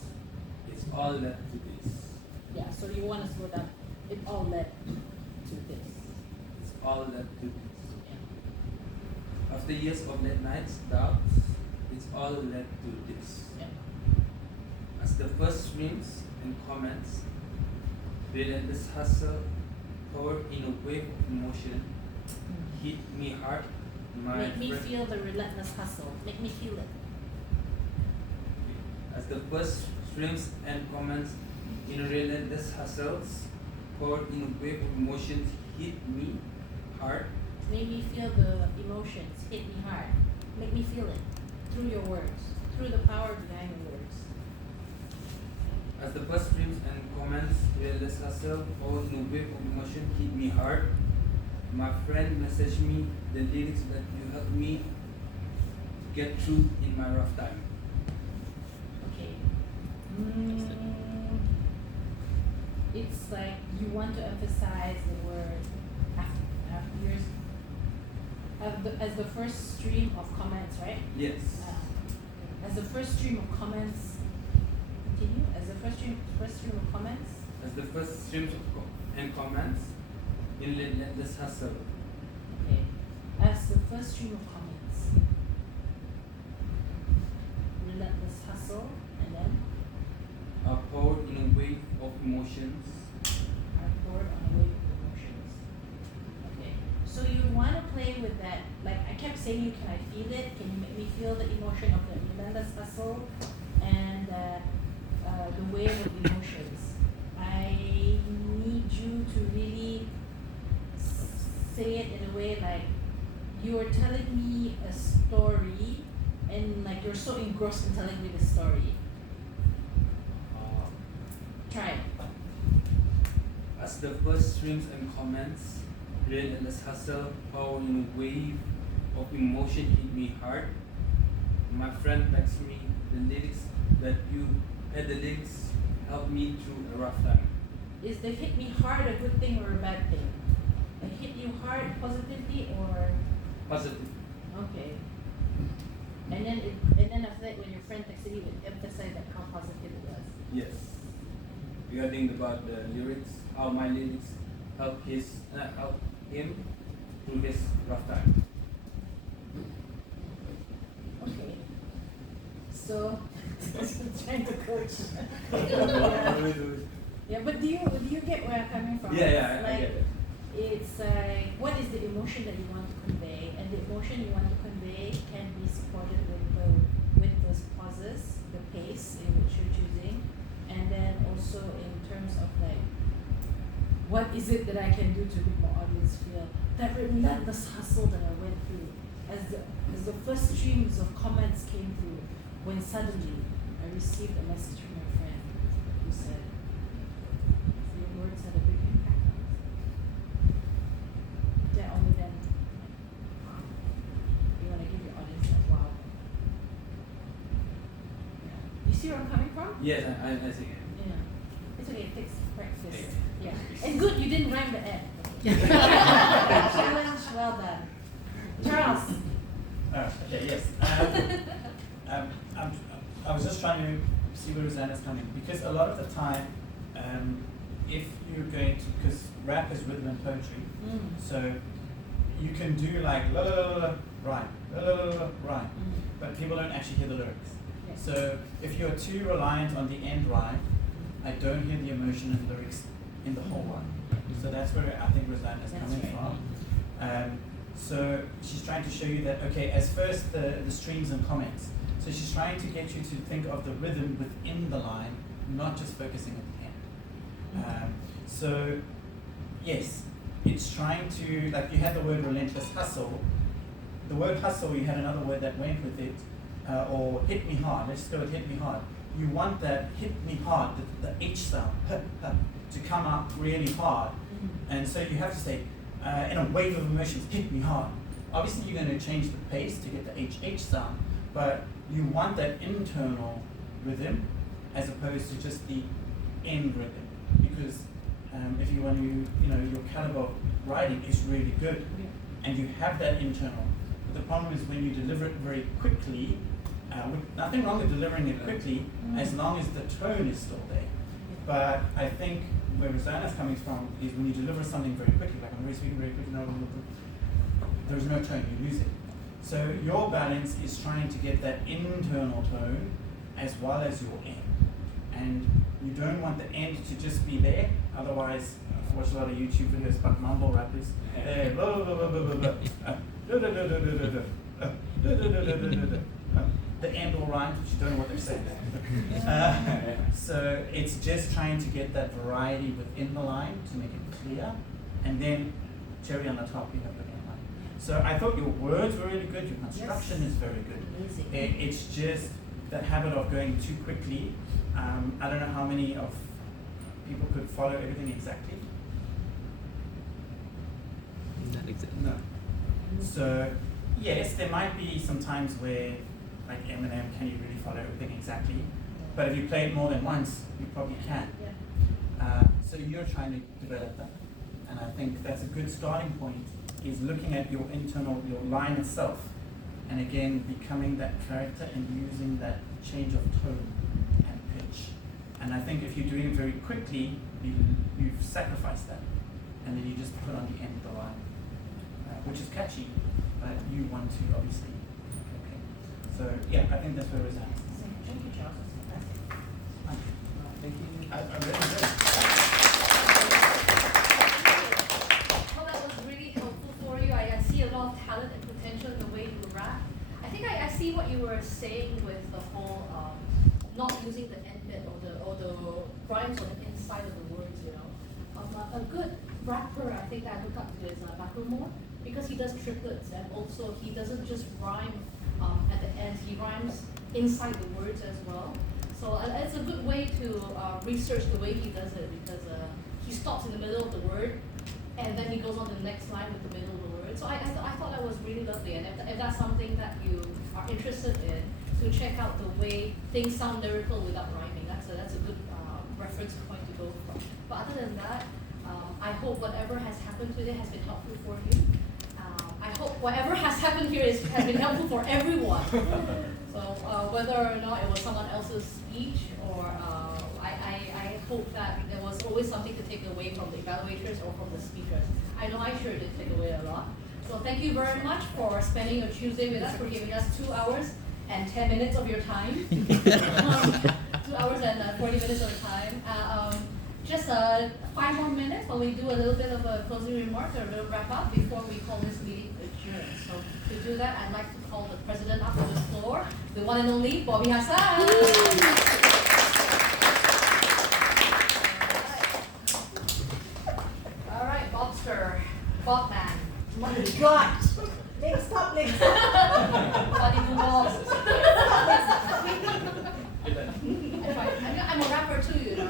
it's all led to this. Yeah, so you want to slow down. It all led to this. It's all led to this. Yeah. After years of late nights, doubts, it's all led to this. Yeah. As the first streams and comments, relentless hustle, poured in a wave of emotion, hit me hard. Make me feel the relentless hustle. Make me feel it. As the first streams and comments in relentless hustles, poured in a wave of emotions, hit me hard. Make me feel the emotions. Hit me hard. Make me feel it through your words, through the power behind your words. As the first streams and comments relentless hustle all in a wave of emotion hit me hard. My friend messaged me the lyrics that you helped me get through in my rough time. Okay. It's like you want to emphasize the word after yours as the first stream of comments, right? Yes. As the first stream of comments. Continue. As the first stream of comments. As the first streams and comments in relentless hustle. Okay. As the first stream of comments. Relentless hustle, and then Are poured in a wave of emotions. are poured on a wave of emotions. Okay. So you want to play with that. Like I kept saying, you can I feel it? Can you make me feel the emotion of the relentless hustle and the wave of emotions? I need you to really say it in a way like you are telling me a story and like you're so engrossed in telling me the story. Try it. As the first streams and comments relentless hustle poured in a wave of emotion hit me hard. My friend texted me the lyrics that you had the lyrics helped me through a rough time. Is the hit me hard a good thing or a bad thing? Like hit you hard positively or Positive. okay. And then after that when your friend texted you, it emphasized like how positive it was. Yes. Regarding about the lyrics, how my lyrics help him through his rough time. Okay. So trying to coach. Yeah, but do you get where I'm coming from? Yeah, It's I like, get it. It's like what is the emotion that you want to convey, and the emotion you want to convey can be supported with those pauses, the pace in which you're choosing, and then also in terms of like what is it that I can do to make my audience feel that relentless hustle that I went through as the first streams of comments came through when suddenly I received a message from my friend who said your words had a big impact on us. Then only then you want to give your audience that wow. Yeah. You see where I'm coming from? Yes, I see. Yeah. It's okay, it takes practice. Okay. Yeah. And good you didn't rhyme the end. Challenge well done. Charles. Okay, yes. I was just trying to see where Rosanna's coming, because a lot of the time, if you're going to, because rap is rhythm and poetry, so you can do like la la la la rhyme, la la la la rhyme, but people don't actually hear the lyrics. Yes. So if you're too reliant on the end rhyme, I don't hear the emotion and lyrics in the whole one. So that's where I think Rosanna's That's coming right. from. So she's trying to show you that, okay, as first the streams and comments. So she's trying to get you to think of the rhythm within the line, not just focusing at the end. So yes, it's trying to, like you had the word relentless hustle. The word hustle, you had another word that went with it, or hit me hard. Let's go with hit me hard. You want that hit me hard, the H sound, to come up really hard. And so you have to say, in a wave of emotions, hit me hard. Obviously you're going to change the pace to get the HH sound, but you want that internal rhythm as opposed to just the end rhythm. Because if you want to, your caliber of writing is really good, and you have that internal. But the problem is when you deliver it very quickly, nothing wrong with delivering it quickly, as long as the tone is still there. But I think where Rosanna's coming from is when you deliver something very quickly, like I'm really speaking very quickly, there's no tone, you lose it. So your balance is trying to get that internal tone as well as your end. And you don't want the end to just be there, otherwise, I watch a lot of YouTube videos about mumble rappers. They're blah, blah, blah, blah, blah, blah, the end all rhymes, but you don't know what they're saying. So it's just trying to get that variety within the line to make it clear, and then cherry on the top, you have the end line. So I thought your words were really good, your construction is very good. Amazing. It's just that habit of going too quickly. I don't know how many of people could follow everything exactly. Not exactly. No. So yes, there might be some times where, like Eminem, can you really follow everything exactly? But if you play it more than once, you probably can. So you're trying to develop that, and I think that's a good starting point. Is looking at your your line itself, and again becoming that character and using that change of tone and pitch. And I think if you're doing it very quickly, you've sacrificed that, and then you just put on the end of the line, which is catchy, but you want to obviously. Okay. So yeah, I think that's where it's at. Thank you, Charles. Thank you. I'm really good. Well, that was really helpful for you. I see a lot of talent and potential in the way you rap. I think I see what you were saying with the whole not using the end bit or the rhymes on the inside of the words. You know, a good rapper I think I look up to is Macklemore, because he does triplets, and also he doesn't just rhyme at the end. He rhymes inside the words as well. So it's a good way to research the way he does it, because he stops in the middle of the word and then he goes on to the next line with the middle of the word. So I thought that was really lovely, and if that's something that you are interested in, to check out the way things sound lyrical without rhyming, that's a good reference point to go from. But other than that, I hope whatever has happened today has been helpful for you. I hope whatever has happened here has been helpful for everyone. So whether or not it was someone else's speech, or I hope that there was always something to take away from the evaluators or from the speakers. I know I sure did take away a lot. So thank you very much for spending your Tuesday with us, for giving us 2 hours and 10 minutes of your time. 2 hours and 40 minutes of your time. Just 5 more minutes while we do a little bit of a closing remark or a little wrap up before we call this meeting adjourned. So to do that, I'd like to call the president up to the floor, the one and only Bobby Hassan. All right, Bobster, Bobman. My God! Next stop, next stop. Body do balls. Good luck. I'm a rapper too, you know.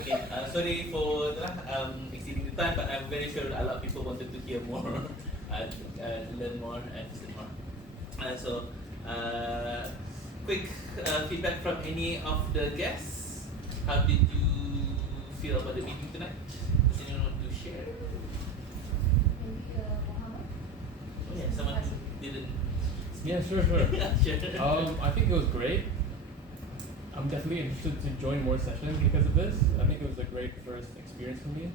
Okay, sorry for exceeding the time, but I'm very sure a lot of people wanted to hear more, learn more, and listen more. So, quick feedback from any of the guests. How did you feel about the meeting tonight? Does anyone want to share? Maybe Muhammad? Oh yeah, someone who didn't. Yeah, sure. Sure. I think it was great. I'm definitely interested to join more sessions because of this. I think it was a great first experience for me.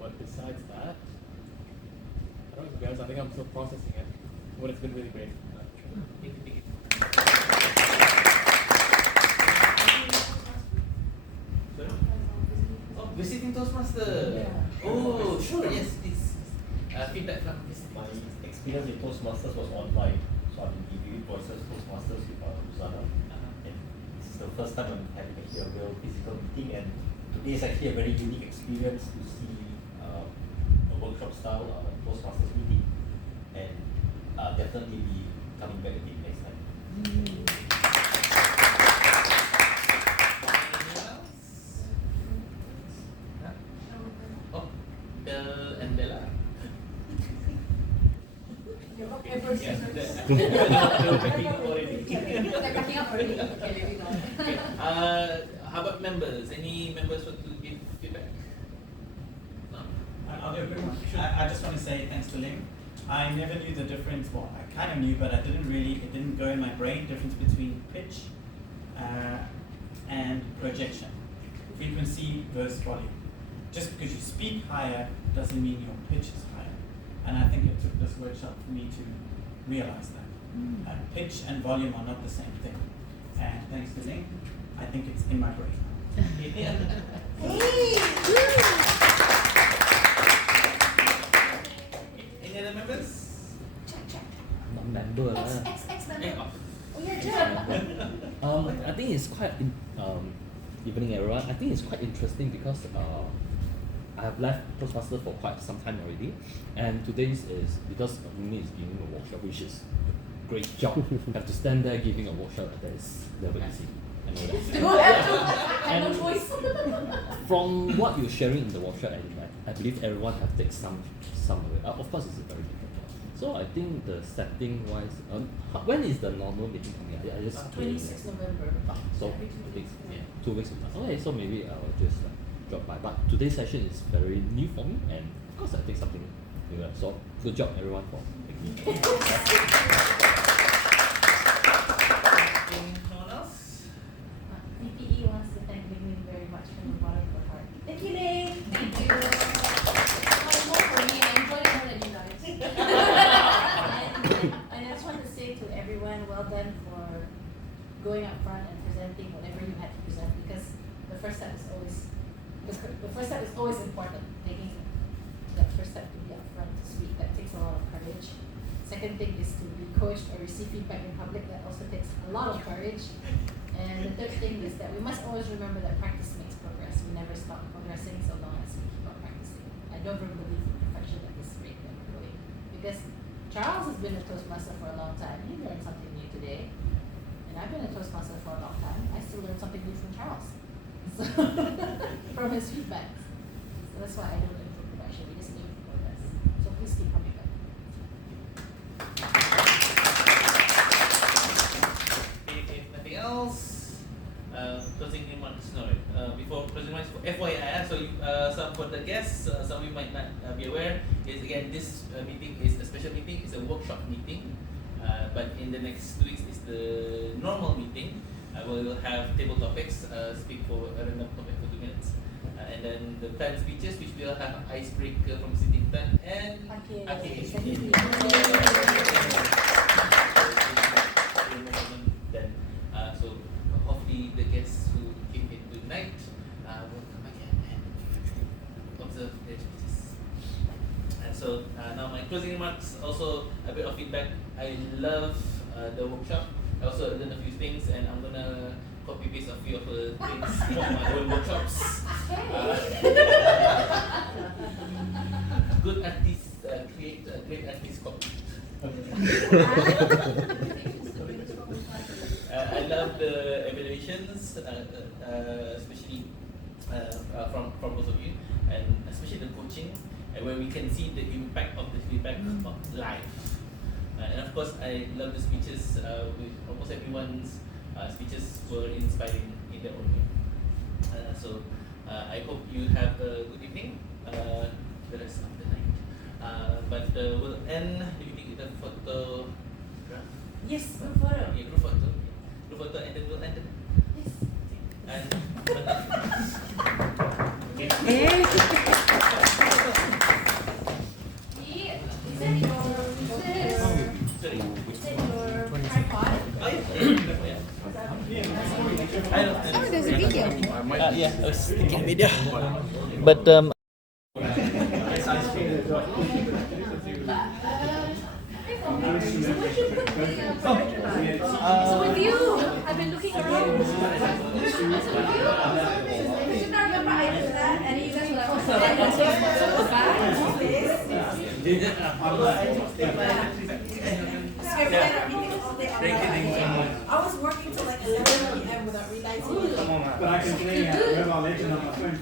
But besides that, I don't know, to be honest, I think I'm still processing it. But it's been really great. Sorry? Oh, visiting Toastmaster. Oh, sure, yes, please. Feedback from visiting. My experience with Toastmasters was online, so I've been reviewing Voices Toastmasters with Rosanna. And this is the first time I'm having actually a real physical meeting, and today is actually a very unique experience to see a workshop style Toastmasters meeting, and definitely be coming back again next time. Anyone else? Huh? Oh, Belle and Bella. Rock, paper, scissors. They're packing up already. They're packing up already. Okay, there we go. Okay. How about members? Any members want to give feedback? No. I'll do a quick one. I just want to say thanks to Ling. I never knew the difference. Well, I kind of knew, but I didn't really. It didn't go in my brain. Difference between pitch and projection, frequency versus volume. Just because you speak higher doesn't mean your pitch is higher. And I think it took this workshop for me to realize that pitch and volume are not the same thing. And thanks to Ling, I think it's in my brain now. Any other members? Not member X member. Oh yeah, Jen. I think it's quite evening everyone. I think it's quite interesting because I have left Toastmasters for quite some time already, and today's is because Brunei is giving a workshop, which is a great job. Have to stand there giving a workshop, that is never easy. I know that. I have no choice. From what you're sharing in the workshop, I believe everyone have taken some of it. Of course, it's a very different job. So I think the setting wise, when is the normal meeting coming? I just 26 November. so 2 weeks from now. Okay, so maybe I'll just drop by. But today's session is very new for me, and of course I think something new. So good job everyone for making it. Anyone else? PPE wants to thank Ming very much from the bottom of her heart. Thank you, Ling. Thank you. More for me. I enjoyed it more than you guys. And I just want to say to everyone, well done for going up front and presenting whatever you had to present, because the first step is always important. Taking that first step to be up front to speak, that takes a lot of courage. Second thing is to be coached or receive feedback in public, that also takes a lot of courage. And the third thing is that we must always remember that practice makes progress. We never stop progressing so long as we keep on practicing. I don't really believe in perfection at this rate that we're going, because Charles has been a Toastmaster for a long time. He learned something new today. And I've been a Toastmaster for a long time. I still learn something new from Charles. So from his feedback. So that's why I don't aim for perfection. We just aim for progress. So please keep coming back. If nothing else, closing remarks. No, before closing remarks, FYI, so some for the guests, some of you might not be aware, is again this meeting is a special meeting. It's a workshop meeting. But in the next 2 weeks is the normal meeting. We will have table topics, speak for a random topic for 2 minutes. And then the planned speeches, which will have icebreaker from Siti Tan and Okay. Then, so hopefully the guests who came in tonight will come again and observe their speeches. And so now my closing remarks, also a bit of feedback. I love the workshop. I also learned a few things, and I'm gonna copy paste a few of the things from my own workshops. Good artists create great artists copy. I love the evaluations, especially from both of you, and especially the coaching, where we can see the impact of the feedback live. And of course, I love the speeches. With almost everyone's speeches were inspiring in their own way. So I hope you have a good evening, the rest of the night. But we'll end the meeting with a photograph. Yes, group photo. Yeah, group photo. Group photo, and then we'll end it. Yes. And Oh, there's a video. Yeah, I was taking a video. But So with you, I've been looking around. So with you, I remember I did that, and you guys were like, oh, I was working till like 11 p.m. without realizing. But I can play Mobile Legends on my phone.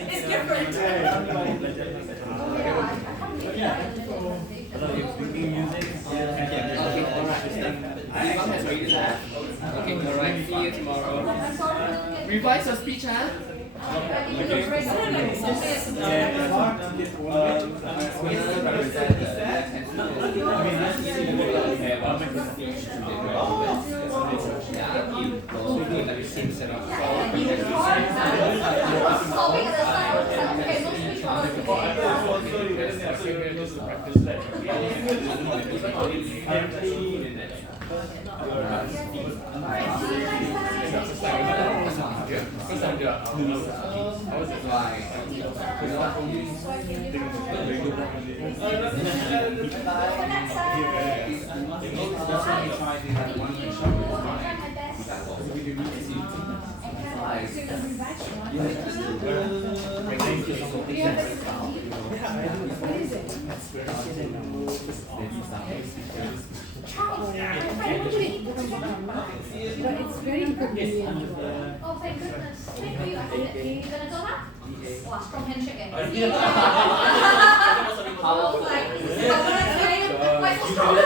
It's different. Okay, alright, see you tomorrow. Revise your speech, huh? nice. So it'll be back one. Yeah, just to thank you so much. Do you have a what is it? But it's very inconvenient. Oh, thank goodness. Thank you. I can you gonna go now? Wow, strong handshake again. How? Why so strong? Is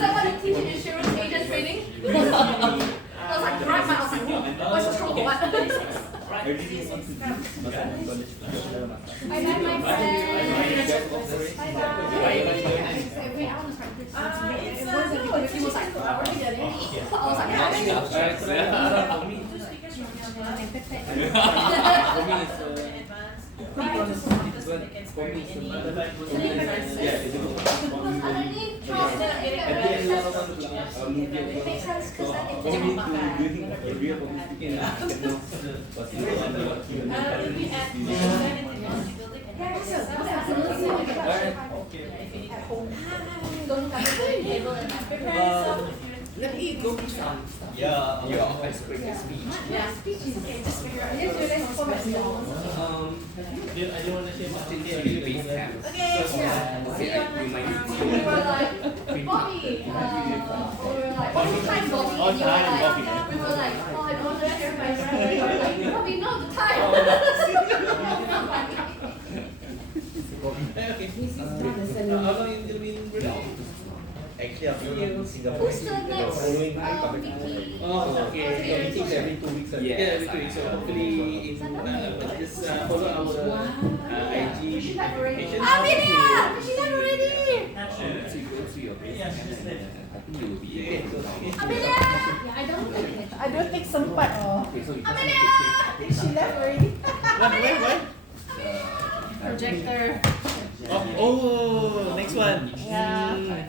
that what they teach in insurance agent training? I was like, right, I was like, why so strong for what? Bye bye, my friend. Bye bye. Every hour is like this. He was like, I was like, yeah. Let me go to some stuff. Yeah. Your ice cream speech. Yeah, speech is okay. Just figure out. Yes, you're like for myself. I don't want to share What did you base camp? Okay, yeah. Okay, I remind you. We were like, Bobby, we were like, one time Bobby, and you were like, we were like, oh, I don't want to share my friend. You were like, Bobby, no, the time. How long you still in Brunei? Actually, I'm in Singapore. Who's the next? Following Vicky. Oh, okay. Meetings every 2 weeks. Yes, every 2 weeks. So hopefully, in just follow our IG She left already. page. Amelia! She left already! Once you go to your base camp, I think you will be able to Amelia! Yeah, I don't think sempat. Okay, so you just Amelia! have to take She left already. What? Projector. Oh, next one. Yeah.